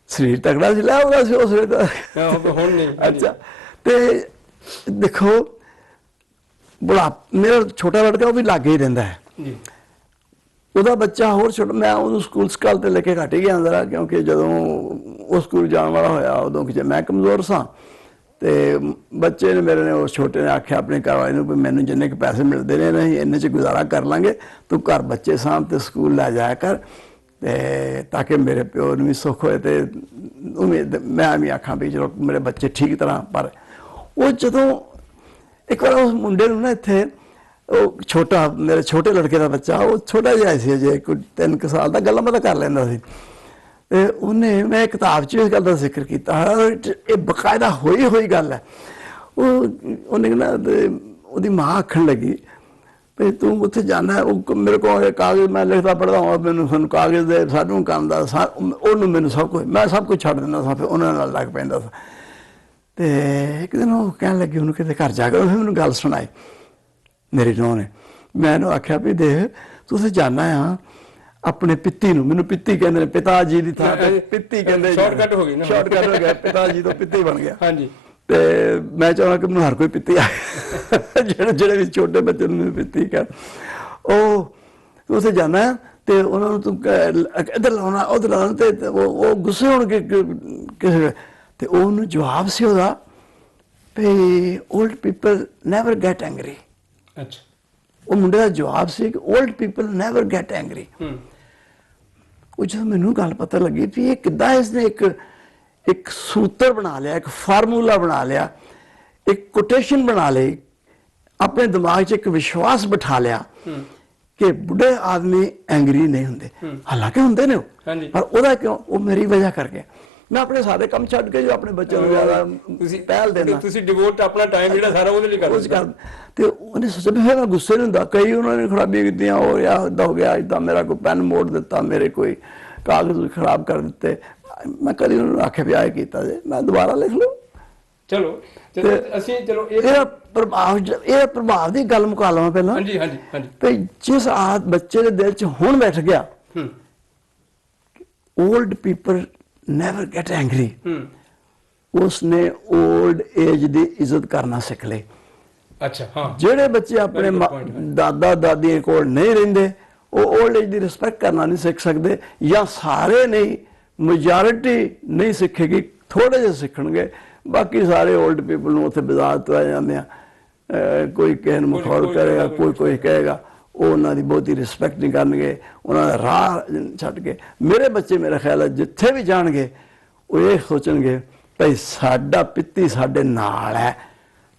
ਸਰੀਰ ਤਕੜਾ ਸੀ, ਲੈ ਆਉਂਦਾ ਸੀ ਉਸ ਵੇਲੇ ਤਾਂ ਹੁਣ ਨਹੀਂ। ਅੱਛਾ, ਤੇ ਦੇਖੋ ਮੇਰਾ ਛੋਟਾ ਲੜਕਾ ਉਹ ਵੀ ਲਾਗੇ ਹੀ ਰਹਿੰਦਾ ਹੈ, ਉਹਦਾ ਬੱਚਾ ਹੋਰ ਛੋਟਾ। ਮੈਂ ਉਹਨੂੰ ਸਕੂਲ ਸਕਾਲ ਤੇ ਲੈ ਕੇ ਘੱਟ ਹੀ ਗਿਆ ਜ਼ਰਾ, ਕਿਉਂਕਿ ਜਦੋਂ ਉਹ ਸਕੂਲ ਜਾਣ ਵਾਲਾ ਹੋਇਆ ਉਦੋਂ ਕਿ ਮੈਂ ਕਮਜ਼ੋਰ ਸਾਂ। ਤੇ ਬੱਚੇ ਨੇ ਮੇਰੇ ਨੇ ਉਸ ਛੋਟੇ ਨੇ ਆਖਿਆ ਆਪਣੇ ਘਰ ਵਾਲੇ ਨੂੰ ਵੀ ਮੈਨੂੰ ਜਿੰਨੇ ਕੁ ਪੈਸੇ ਮਿਲਦੇ ਨੇ ਨਹੀਂ ਇੰਨੇ 'ਚ ਗੁਜ਼ਾਰਾ ਕਰ ਲਾਂਗੇ, ਤੂੰ ਘਰ ਬੱਚੇ ਸਾਂਭ ਤੇ ਸਕੂਲ ਲੈ ਜਾਇਆ ਕਰ, ਤੇ ਤਾਂ ਕਿ ਮੇਰੇ ਪਿਓ ਨੂੰ ਵੀ ਸੁੱਖ ਹੋਏ ਤੇ ਉਮੀਦ ਮੈਂ ਵੀ ਆਖਾਂ ਵੀ ਚਲੋ ਮੇਰੇ ਬੱਚੇ ਠੀਕ ਤਰ੍ਹਾਂ। ਪਰ ਉਹ ਜਦੋਂ ਇੱਕ ਵਾਰ ਉਸ ਮੁੰਡੇ ਨੂੰ ਨਾ ਇੱਥੇ ਉਹ ਛੋਟਾ ਮੇਰੇ ਛੋਟੇ ਲੜਕੇ ਦਾ ਬੱਚਾ, ਉਹ ਛੋਟਾ ਜਿਹਾ ਸੀ ਅਜੇ ਕੋਈ 3 ਸਾਲ ਦਾ, ਗੱਲਾਂ ਬਾਤਾਂ ਕਰ ਲੈਂਦਾ ਸੀ। ਤੇ ਉਹਨੇ ਮੈਂ ਕਿਤਾਬ 'ਚ ਇਸ ਗੱਲ ਦਾ ਜ਼ਿਕਰ ਕੀਤਾ, ਇਹ ਬਕਾਇਦਾ ਹੋਈ ਗੱਲ ਹੈ। ਉਹਨੇ ਕਹਿੰਦਾ ਉਹਦੀ ਮਾਂ ਆਖਣ ਲੱਗੀ ਵੀ ਤੂੰ ਉੱਥੇ ਜਾਣਾ, ਉਹ ਮੇਰੇ ਕੋਲ ਕਾਗਜ਼ ਮੈਂ ਲਿਖਦਾ ਪੜ੍ਹਦਾ ਹਾਂ, ਮੈਨੂੰ ਸਾਨੂੰ ਕਾਗਜ਼ ਦੇ ਸਾਨੂੰ ਕੰਮ ਦਾ ਉਹਨੂੰ ਮੈਨੂੰ ਸਭ ਕੁਝ ਮੈਂ ਸਭ ਕੁਝ ਛੱਡ ਦਿੰਦਾ ਸਾਂ, ਫਿਰ ਉਹਨਾਂ ਨਾਲ ਲੱਗ ਪੈਂਦਾ ਸੀ। ਤੇ ਇੱਕ ਦਿਨ ਉਹ ਕਹਿਣ ਲੱਗੀ ਉਹਨੂੰ ਕਿਤੇ ਘਰ ਜਾ ਕੇ ਉਹਨੇ ਮੈਨੂੰ ਗੱਲ ਸੁਣਾਈ ਮੇਰੀ ਨੂੰਹ ਨੇ। ਮੈਂ ਇਹਨੂੰ ਆਖਿਆ ਵੀ ਦੇਖ ਤੁਸੀਂ ਜਾਣਾ ਆ ਆਪਣੇ ਪਿੱਤੀ ਨੂੰ, ਮੈਨੂੰ ਪਿੱਤੀ ਕਹਿੰਦੇ ਨੇ, ਪਿਤਾ ਜੀ ਦੀ ਥਾਂ ਤੇ ਪਿੱਤੀ ਕਹਿੰਦੇ, ਸ਼ਾਰਟਕਟ ਹੋ ਗਈ ਨਾ, ਸ਼ਾਰਟਕਟ ਹੋ ਗਿਆ, ਪਿਤਾ ਜੀ ਤੋਂ ਪਿੱਤੀ ਬਣ ਗਿਆ। ਹਾਂਜੀ, ਤੇ ਮੈਂ ਚਾਹੁੰਦਾ ਕਿ ਮੈਨੂੰ ਹਰ ਕੋਈ ਪਿੱਤੀ ਆ ਜਿਹੜੇ ਵੀ ਛੋਟੇ ਬੱਚੇ ਨੂੰ ਪਿੱਤੀ ਕਰ। ਉਹ ਉੱਥੇ ਜਾਣਾ ਤੇ ਉਹਨਾਂ ਨੂੰ ਤੂੰ ਇੱਧਰ ਲਾਉਣਾ ਉੱਧਰ ਲਾਉਣਾ, ਤੇ ਉਹ ਗੁੱਸੇ ਹੋਣਗੇ ਕਿਸੇ, ਤੇ ਉਹਨੂੰ ਜਵਾਬ ਸੀ ਉਹਦਾ ਵੀ old people never get angry. ਅੱਛਾ, ਉਹ ਮੁੰਡੇ ਦਾ ਜਵਾਬ ਸੀ ਕਿ old people never get angry. ਉਹ ਜਦੋਂ ਮੈਨੂੰ ਗੱਲ ਪਤਾ ਲੱਗੀ ਵੀ ਇਹ ਕਿੱਦਾਂ ਇਸਨੇ ਇੱਕ ਸੂਤਰ ਬਣਾ ਲਿਆ, ਇੱਕ ਫਾਰਮੂਲਾ ਬਣਾ ਲਿਆ, ਇੱਕ ਕੋਟੇਸ਼ਨ ਬਣਾ ਲਈ, ਆਪਣੇ ਦਿਮਾਗ 'ਚ ਇੱਕ ਵਿਸ਼ਵਾਸ ਬਿਠਾ ਲਿਆ ਕਿ ਬੁੱਢੇ ਆਦਮੀ ਐਂਗਰੀ ਨਹੀਂ ਹੁੰਦੇ। ਹਾਲਾਂਕਿ ਹੁੰਦੇ ਨੇ ਉਹ, ਪਰ ਉਹਦਾ ਕਿਉਂ? ਉਹ ਮੇਰੀ ਵਜ੍ਹਾ ਕਰਕੇ ਮੈਂ ਆਪਣੇ ਸਾਰੇ ਕੰਮ ਛੱਡ ਕੇ ਜੋ ਆਪਣੇ ਬੱਚਿਆਂ ਨੂੰ ਜ਼ਿਆਦਾ ਪਹਿਲ ਦੇਣਾ, ਤੁਸੀਂ ਡਿਵੋਟ ਆਪਣਾ ਟਾਈਮ ਜਿਹੜਾ ਸਾਰਾ ਉਹਦੇ ਲਈ ਕਰਦੇ। ਤੇ ਉਹਨੇ ਸੋਚਿਆ ਵੀ ਫਿਰ ਮੈਂ ਗੁੱਸੇ ਨਹੀਂ ਹੁੰਦਾ, ਕਈ ਉਹਨਾਂ ਨੇ ਖਰਾਬੀ ਕੀਤੀਆਂ, ਉਹ ਯਾਰ ਇੱਦਾਂ ਹੋ ਗਿਆ, ਇੱਦਾਂ ਮੇਰਾ ਕੋਈ ਪੈਨ ਮੋੜ ਦਿੱਤਾ, ਮੇਰੇ ਕੋਈ ਕਾਗਜ਼ ਖਰਾਬ ਕਰ ਦਿੱਤੇ। ਮੈਂ ਕਦੀ ਉਹਨੂੰ ਆਖਿਆ ਵੀ ਆਏ ਕੀਤਾ ਜੇ ਮੈਂ ਦੁਬਾਰਾ ਲਿਖ ਲਊ। ਚਲੋ ਅਸੀਂ ਚਲੋ ਇਹਦਾ ਪ੍ਰਭਾਵ ਦੀ ਗੱਲ ਮੁਕਾ ਲਵਾਂ ਪਹਿਲਾਂ। ਹਾਂਜੀ ਹਾਂਜੀ ਹਾਂਜੀ। ਤੇ ਜਿਸ ਬੱਚੇ ਦੇ ਦਿਲ 'ਚ ਹੁਣ ਬੈਠ ਗਿਆ old people never get angry. Hmm. उसने ओल्ड एज की इज्जत करना सीख ली। अच्छा, हाँ। ਜਿਹੜੇ ਬੱਚੇ ਆਪਣੇ Very good point ਹੈ। ਦਾਦਾ ਦਾਦੀਆਂ ਕੋਲ ਨਹੀਂ ਰਹਿੰਦੇ ਉਹ 올ਡ ਏਜ ਦੀ ਰਿਸਪੈਕਟ ਕਰਨਾ ਨਹੀਂ ਸਿੱਖ ਸਕਦੇ, ਜਾਂ ਸਾਰੇ ਨਹੀਂ, ਮੈਜੋਰਿਟੀ ਨਹੀਂ ਸਿੱਖੇਗੀ, ਥੋੜੇ ਜਿਹੇ ਸਿੱਖਣਗੇ, ਬਾਕੀ ਸਾਰੇ 올ਡ ਪੀਪਲ ਨੂੰ ਉੱਥੇ ਬਾਜ਼ਾਰ ਤੋਂ ਆ ਜਾਂਦੇ ਆ, ਕੋਈ ਕਿਸੇ ਨੂੰ ਮਖੌਲ ਕਰੇਗਾ, ਕੋਈ ਕਹੇਗਾ, ਉਹ ਉਹਨਾਂ ਦੀ ਬਹੁਤੀ ਰਿਸਪੈਕਟ ਨਹੀਂ ਕਰਨਗੇ, ਉਹਨਾਂ ਦਾ ਰਾਹ ਛੱਡ ਕੇ। ਮੇਰੇ ਬੱਚੇ ਮੇਰਾ ਖਿਆਲ ਹੈ ਜਿੱਥੇ ਵੀ ਜਾਣਗੇ ਉਹ ਇਹ ਸੋਚਣਗੇ ਭਈ ਸਾਡਾ ਪਿੱਤੀ ਸਾਡੇ ਨਾਲ ਹੈ,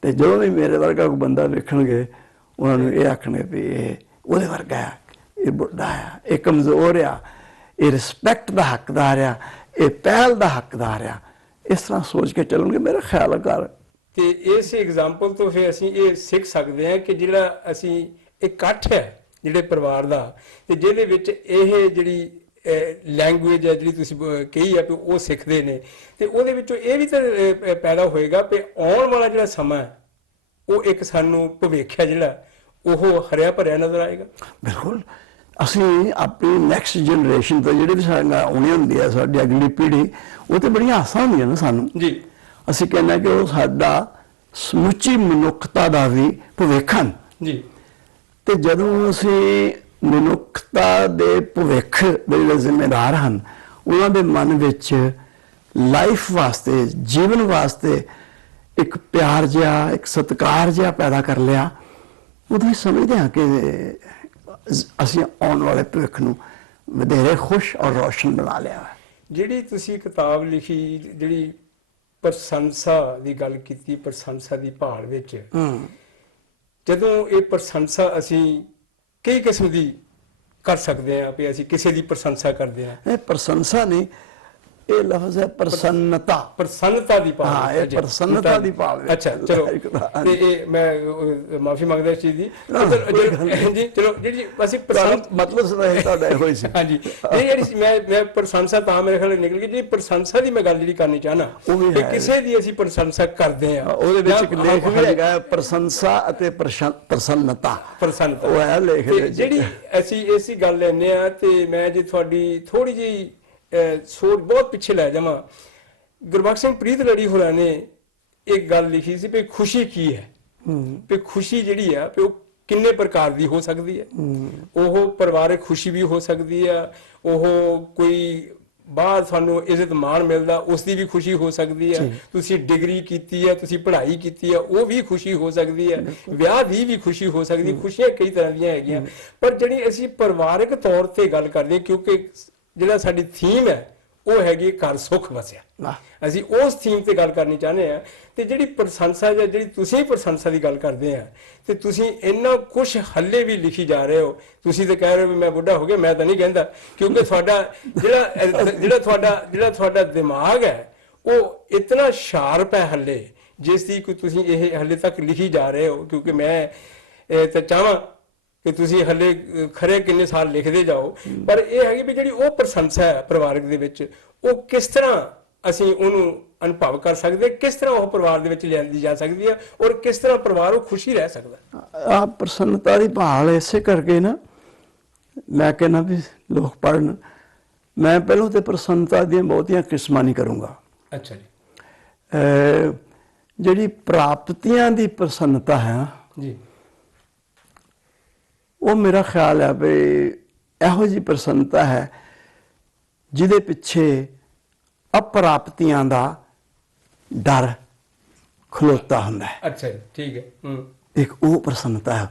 ਤੇ ਜਦੋਂ ਵੀ ਮੇਰੇ ਵਰਗਾ ਕੋਈ ਬੰਦਾ ਵੇਖਣਗੇ ਉਹਨਾਂ ਨੂੰ ਇਹ ਆਖਣਗੇ ਵੀ ਇਹ ਉਹਦੇ ਵਰਗਾ ਆ, ਇਹ ਬੁੱਢਾ ਆ, ਇਹ ਕਮਜ਼ੋਰ ਆ, ਇਹ ਰਿਸਪੈਕਟ ਦਾ ਹੱਕਦਾਰ ਆ, ਇਹ ਪਹਿਲ ਦਾ ਹੱਕਦਾਰ ਆ। ਇਸ ਤਰ੍ਹਾਂ ਸੋਚ ਕੇ ਚੱਲਣਗੇ ਮੇਰਾ ਖਿਆਲ ਹੈ ਘਰ। ਤੇ ਇਸ ਐਗਜ਼ਾਮਪਲ ਤੋਂ ਫਿਰ ਅਸੀਂ ਇਹ ਸਿੱਖ ਸਕਦੇ ਹਾਂ ਕਿ ਜਿਹੜਾ ਅਸੀਂ ਇਕੱਠ ਹੈ ਜਿਹੜੇ ਪਰਿਵਾਰ ਦਾ, ਤੇ ਜਿਹਦੇ ਵਿੱਚ ਇਹ ਜਿਹੜੀ ਲੈਂਗੁਏਜ ਹੈ ਜਿਹੜੀ ਤੁਸੀਂ ਕਹੀ ਹੈ ਵੀ ਉਹ ਸਿੱਖਦੇ ਨੇ, ਤੇ ਉਹਦੇ ਵਿੱਚੋਂ ਇਹ ਵੀ ਤਾਂ ਪੈਦਾ ਹੋਏਗਾ ਵੀ ਆਉਣ ਵਾਲਾ ਜਿਹੜਾ ਸਮਾਂ ਉਹ ਇੱਕ ਸਾਨੂੰ ਭਵਿੱਖ ਹੈ ਜਿਹੜਾ ਉਹ ਹਰਿਆ ਭਰਿਆ ਨਜ਼ਰ ਆਏਗਾ। ਬਿਲਕੁਲ। ਅਸੀਂ ਆਪਣੀ ਨੈਕਸਟ ਜਨਰੇਸ਼ਨ ਤੋਂ ਜਿਹੜੇ ਵੀ ਸਾਡੀਆਂ ਆਉਣੀ ਹੁੰਦੀ ਹੈ, ਸਾਡੀ ਅਗਲੀ ਪੀੜ੍ਹੀ, ਉਹ ਤੇ ਬੜੀਆਂ ਆਸਾਂ ਹੁੰਦੀਆਂ ਨੇ ਸਾਨੂੰ ਜੀ। ਅਸੀਂ ਕਹਿੰਦੇ ਕਿ ਉਹ ਸਾਡਾ ਸਮੁੱਚੀ ਮਨੁੱਖਤਾ ਦਾ ਵੀ ਭਵਿੱਖ ਹਨ ਜੀ। ਤੇ ਜਦੋਂ ਅਸੀਂ ਮਨੁੱਖਤਾ ਦੇ ਭਵਿੱਖ ਦੇ ਜਿਹੜੇ ਜ਼ਿੰਮੇਦਾਰ ਹਨ ਉਹਨਾਂ ਦੇ ਮਨ ਵਿੱਚ ਲਾਈਫ ਵਾਸਤੇ, ਜੀਵਨ ਵਾਸਤੇ ਇੱਕ ਪਿਆਰ ਜਿਹਾ, ਇੱਕ ਸਤਿਕਾਰ ਜਿਹਾ ਪੈਦਾ ਕਰ ਲਿਆ, ਉਦੋਂ ਹੀ ਸਮਝਦੇ ਹਾਂ ਕਿ ਅਸੀਂ ਆਉਣ ਵਾਲੇ ਭਵਿੱਖ ਨੂੰ ਵਧੇਰੇ ਖੁਸ਼ ਔਰ ਰੌਸ਼ਨ ਬਣਾ ਲਿਆ ਹੈ। ਜਿਹੜੀ ਤੁਸੀਂ ਕਿਤਾਬ ਲਿਖੀ, ਜਿਹੜੀ ਪ੍ਰਸ਼ੰਸਾ ਦੀ ਗੱਲ ਕੀਤੀ, ਪ੍ਰਸ਼ੰਸਾ ਦੀ ਭਾਲ ਵਿੱਚ, ਜਦੋਂ ਇਹ ਪ੍ਰਸ਼ੰਸਾ ਅਸੀਂ ਕਈ ਕਿਸਮ ਦੀ ਕਰ ਸਕਦੇ ਹਾਂ ਵੀ ਅਸੀਂ ਕਿਸੇ ਦੀ ਪ੍ਰਸ਼ੰਸਾ ਕਰਦੇ ਹਾਂ। ਇਹ ਪ੍ਰਸ਼ੰਸਾ ਨਹੀਂ, ਇਹ ਲਫ਼ਜ਼ ਹੈ ਪ੍ਰਸੰਨਤਾ। ਪ੍ਰਸੰਨਤਾ ਦੀ ਭਾਵਨਾ। ਹਾਂ, ਇਹ ਪ੍ਰਸੰਨਤਾ ਦੀ ਭਾਵਨਾ। ਅੱਛਾ, ਚਲੋ, ਤੇ ਇਹ ਮੈਂ ਮਾਫੀ ਮੰਗਦਾ ਇਸ ਚੀਜ਼ ਦੀ। ਜੀ ਚਲੋ, ਜਿਹੜੀ ਅਸੀਂ ਮਤਲਬ ਸਮਝ ਤੁਹਾਡਾ ਇਹੋ ਹੀ ਸੀ। ਹਾਂਜੀ, ਜਿਹੜੀ ਮੈਂ ਪ੍ਰਸ਼ੰਸਾ ਤਾਂ ਮੇਰੇ ਖਿਆਲ ਨਿਕਲ ਗਈ, ਜਿਹੜੀ ਪ੍ਰਸ਼ੰਸਾ ਦੀ ਮੈਂ ਗੱਲ ਜਿਹੜੀ ਕਰਨੀ ਚਾਹਨਾ ਕਿ ਕਿਸੇ ਦੀ ਅਸੀਂ ਪ੍ਰਸ਼ੰਸਾ ਕਰਦੇ ਹਾਂ, ਉਹਦੇ ਵਿੱਚ ਇੱਕ ਲੇਖ ਵੀ ਹੈਗਾ ਪ੍ਰਸ਼ੰਸਾ ਅਤੇ ਪ੍ਰਸੰਨਤਾ। ਪ੍ਰਸੰਨਤਾ ਉਹ ਹੈ ਲੇਖ ਦੇ। ਜਿਹੜੀ ਅਸੀਂ ਇਸੀ ਗੱਲ ਲੈਂਦੇ ਆ, ਤੇ ਮੈਂ ਜੇ ਤੁਹਾਡੀ ਥੋੜੀ ਜਿਹੀ ਸੋਚ ਬਹੁਤ ਪਿੱਛੇ ਲੈ ਜਾਵਾਂ, ਗੁਰਬਖਸ਼ ਸਿੰਘ ਪ੍ਰੀਤਲੜੀ ਹੋਰਾਂ ਨੇ ਇੱਕ ਗੱਲ ਲਿਖੀ ਸੀ ਵੀ ਖੁਸ਼ੀ ਕੀ ਹੈ, ਵੀ ਖੁਸ਼ੀ ਜਿਹੜੀ ਆ ਵੀ ਉਹ ਕਿੰਨੇ ਪ੍ਰਕਾਰ ਦੀ ਹੋ ਸਕਦੀ ਹੈ। ਉਹ ਪਰਿਵਾਰਕ ਖੁਸ਼ੀ ਵੀ ਹੋ ਸਕਦੀ ਆ, ਉਹ ਕੋਈ ਬਾਹਰ ਸਾਨੂੰ ਇੱਜ਼ਤ ਮਾਣ ਮਿਲਦਾ ਉਸ ਦੀ ਵੀ ਖੁਸ਼ੀ ਹੋ ਸਕਦੀ ਹੈ, ਤੁਸੀਂ ਡਿਗਰੀ ਕੀਤੀ ਹੈ, ਤੁਸੀਂ ਪੜ੍ਹਾਈ ਕੀਤੀ ਹੈ, ਉਹ ਵੀ ਖੁਸ਼ੀ ਹੋ ਸਕਦੀ ਹੈ, ਵਿਆਹ ਦੀ ਵੀ ਖੁਸ਼ੀ ਹੋ ਸਕਦੀ ਹੈ। ਖੁਸ਼ੀਆਂ ਕਈ ਤਰ੍ਹਾਂ ਦੀਆਂ ਹੈਗੀਆਂ, ਪਰ ਜਿਹੜੀ ਅਸੀਂ ਪਰਿਵਾਰਕ ਤੌਰ ਤੇ ਗੱਲ ਕਰਦੇ, ਕਿਉਂਕਿ ਜਿਹੜਾ ਸਾਡੀ ਥੀਮ ਹੈ ਉਹ ਹੈਗੀ ਘਰ ਸੁੱਖ ਵਸਿਆ, ਅਸੀਂ ਉਸ ਥੀਮ ਤੇ ਗੱਲ ਕਰਨੀ ਚਾਹੁੰਦੇ ਆ। ਤੇ ਜਿਹੜੀ ਪ੍ਰਸ਼ੰਸਾ ਜਾਂ ਜਿਹੜੀ ਤੁਸੀਂ ਪ੍ਰਸ਼ੰਸਾ ਦੀ ਗੱਲ ਕਰਦੇ ਆ, ਤੇ ਤੁਸੀਂ ਇੰਨਾ ਕੁਝ ਹੱਲੇ ਵੀ ਲਿਖੀ ਜਾ ਰਹੇ ਹੋ। ਤੁਸੀਂ ਤਾਂ ਕਹਿ ਰਹੇ ਹੋ ਵੀ ਮੈਂ ਬੁੱਢਾ ਹੋ ਗਿਆ, ਮੈਂ ਤਾਂ ਨਹੀਂ ਕਹਿੰਦਾ, ਕਿਉਂਕਿ ਤੁਹਾਡਾ ਜਿਹੜਾ ਤੁਹਾਡਾ ਦਿਮਾਗ ਹੈ ਉਹ ਇਤਨਾ ਸ਼ਾਰਪ ਹੈ ਹੱਲੇ, ਜਿਸ ਦੀ ਕੋਈ ਤੁਸੀਂ ਇਹ ਹੱਲੇ ਤੱਕ ਲਿਖੀ ਜਾ ਰਹੇ ਹੋ। ਕਿਉਂਕਿ ਮੈਂ ਤਾਂ ਚਾਹਾਂ ਕਿ ਤੁਸੀਂ ਹੱਲੇ ਖਰੇ ਕਿੰਨੇ ਸਾਲ ਲਿਖਦੇ ਜਾਓ, ਪਰ ਇਹ ਹੈਗੀ ਵੀ ਜਿਹੜੀ ਉਹ ਪ੍ਰਸ਼ੰਸਾ ਹੈ ਪਰਿਵਾਰਕ ਦੇ ਵਿੱਚ, ਉਹ ਕਿਸ ਤਰ੍ਹਾਂ ਅਸੀਂ ਉਹਨੂੰ ਅਨੁਭਵ ਕਰ ਸਕਦੇ, ਕਿਸ ਤਰ੍ਹਾਂ ਉਹ ਪਰਿਵਾਰ ਦੇ ਵਿੱਚ ਲਿਆਂਦੀ ਜਾ ਸਕਦੀ ਹੈ, ਔਰ ਕਿਸ ਤਰ੍ਹਾਂ ਪਰਿਵਾਰ ਉਹ ਖੁਸ਼ੀ ਰਹਿ ਸਕਦਾ। ਆ ਪ੍ਰਸੰਨਤਾ ਦੀ ਭਾਲ ਇਸੇ ਕਰਕੇ ਨਾ ਮੈਂ ਕਹਿੰਦਾ ਵੀ ਲੋਕ ਪੜ੍ਹਨ। ਮੈਂ ਪਹਿਲਾਂ ਤੇ ਪ੍ਰਸੰਨਤਾ ਦੀਆਂ ਬਹੁਤੀਆਂ ਕਿਸਮਾਂ ਨਹੀਂ ਕਰੂੰਗਾ। ਅੱਛਾ ਜੀ। ਜਿਹੜੀ ਪ੍ਰਾਪਤੀਆਂ ਦੀ ਪ੍ਰਸੰਨਤਾ ਹੈ ਜੀ, ਉਹ ਮੇਰਾ ਖਿਆਲ ਹੈ ਵੀ ਇਹੋ ਜਿਹੀ ਪ੍ਰਸੰਨਤਾ ਹੈ ਜਿਹਦੇ ਪਿੱਛੇ ਅਪ੍ਰਾਪਤੀਆਂ ਦਾ ਡਰ ਖਲੋਤਾ ਹੁੰਦਾ ਹੈ। ਅੱਛਾ ਜੀ, ਠੀਕ ਹੈ। ਇੱਕ ਉਹ ਪ੍ਰਸੰਨਤਾ ਹੈ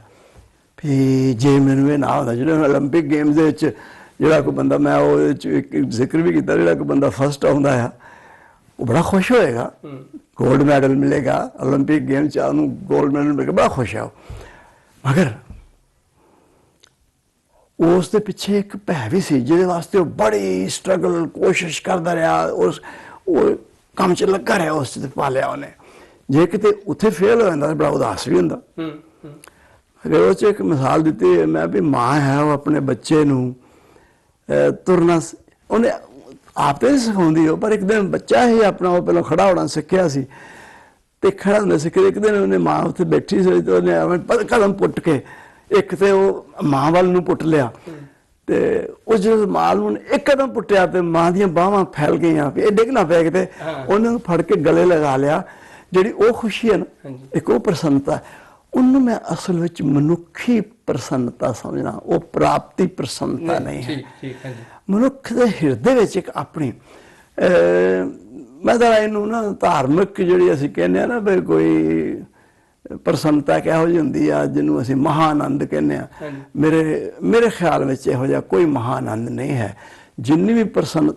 ਵੀ ਜੇ ਮੈਨੂੰ ਇਹ ਨਾ ਹੁੰਦਾ, ਜਿਹੜੇ ਓਲੰਪਿਕ ਗੇਮਸ ਦੇ ਵਿੱਚ ਜਿਹੜਾ ਕੋਈ ਬੰਦਾ, ਮੈਂ ਉਹਦੇ 'ਚ ਇੱਕ ਜ਼ਿਕਰ ਵੀ ਕੀਤਾ, ਜਿਹੜਾ ਕੋਈ ਬੰਦਾ ਫਸਟ ਆਉਂਦਾ ਆ ਉਹ ਬੜਾ ਖੁਸ਼ ਹੋਏਗਾ, ਗੋਲਡ ਮੈਡਲ ਮਿਲੇਗਾ ਓਲੰਪਿਕ ਗੇਮ 'ਚ, ਉਹਨੂੰ ਗੋਲਡ ਮੈਡਲ ਮਿਲੇਗਾ, ਬੜਾ ਖੁਸ਼ ਆ। ਮਗਰ ਉਸ ਦੇ ਪਿੱਛੇ ਇੱਕ ਭੈ ਵੀ ਸੀ ਜਿਹਦੇ ਵਾਸਤੇ ਉਹ ਬੜੀ ਸਟਰਗਲ ਕੋਸ਼ਿਸ਼ ਕਰਦਾ ਰਿਹਾ, ਉਹ ਕੰਮ 'ਚ ਲੱਗਾ ਰਿਹਾ, ਉਸ 'ਚ ਪਾ ਲਿਆ ਉਹਨੇ। ਜੇ ਕਿਤੇ ਉੱਥੇ ਫੇਲ ਹੋ ਜਾਂਦਾ ਬੜਾ ਉਦਾਸ ਵੀ ਹੁੰਦਾ। ਫਿਰ ਉਹ 'ਚ ਇੱਕ ਮਿਸਾਲ ਦਿੱਤੀ ਮੈਂ ਵੀ, ਮਾਂ ਹੈ ਉਹ ਆਪਣੇ ਬੱਚੇ ਨੂੰ ਤੁਰਨਾ, ਉਹਨੇ ਆਪ ਤਾਂ ਨਹੀਂ ਸਿਖਾਉਂਦੀ ਉਹ, ਪਰ ਇੱਕ ਦਿਨ ਬੱਚਾ ਹੀ ਆਪਣਾ ਉਹ ਪਹਿਲਾਂ ਖੜਾ ਹੋਣਾ ਸਿੱਖਿਆ ਸੀ, ਤੇ ਖੜਾ ਹੁੰਦਾ ਸਿੱਖਿਆ। ਇੱਕ ਦਿਨ ਉਹਨੇ ਮਾਂ ਉੱਥੇ ਬੈਠੀ ਸੀ ਤੇ ਉਹਨੇ ਕਦਮ ਪੁੱਟ ਕੇ ਇੱਕ ਤੇ ਉਹ ਮਾਂ ਵੱਲ ਨੂੰ ਪੁੱਟ ਲਿਆ, ਤੇ ਉਹ ਜਦੋਂ ਮਾਲ ਨੂੰ ਇੱਕ ਕਦਮ ਪੁੱਟਿਆ ਤੇ ਮਾਂ ਦੀਆਂ ਬਾਹਾਂ ਫੈਲ ਗਈਆਂ ਵੀ ਇਹ ਡਿੱਗ ਨਾ ਪੈ ਕਿਤੇ। ਉਹਨੇ ਨੂੰ ਫੜ ਕੇ ਗਲੇ ਲਗਾ ਲਿਆ। ਜਿਹੜੀ ਉਹ ਖੁਸ਼ੀ ਹੈ ਨਾ, ਇੱਕ ਉਹ ਪ੍ਰਸੰਨਤਾ, ਉਹਨੂੰ ਮੈਂ ਅਸਲ ਵਿੱਚ ਮਨੁੱਖੀ ਪ੍ਰਸੰਨਤਾ ਸਮਝਣਾ, ਉਹ ਪ੍ਰਾਪਤੀ ਪ੍ਰਸੰਨਤਾ ਨਹੀਂ ਹੈ। ਠੀਕ ਹੈ ਜੀ। ਮਨੁੱਖ ਦੇ ਹਿਰਦੇ ਵਿੱਚ ਇੱਕ ਆਪਣੀ ਮੈਂ ਤਾਂ ਇਹਨੂੰ ਨਾ ਧਾਰਮਿਕ ਜਿਹੜੀ ਅਸੀਂ ਕਹਿੰਦੇ ਆ ਨਾ ਵੀ ਕੋਈ ਪ੍ਰਸੰਨਤਾ ਕਿਹੋ ਜਿਹੀ ਹੁੰਦੀ ਆ ਜਿਹਨੂੰ ਅਸੀਂ ਮਹਾਨੰਦ ਕਹਿੰਦੇ ਆ, ਮੇਰੇ ਖਿਆਲ ਵਿੱਚ ਇਹੋ ਜਿਹਾ ਕੋਈ ਮਹਾਨੰਦ ਨਹੀਂ ਹੈ। ਜਿੰਨੀ ਵੀ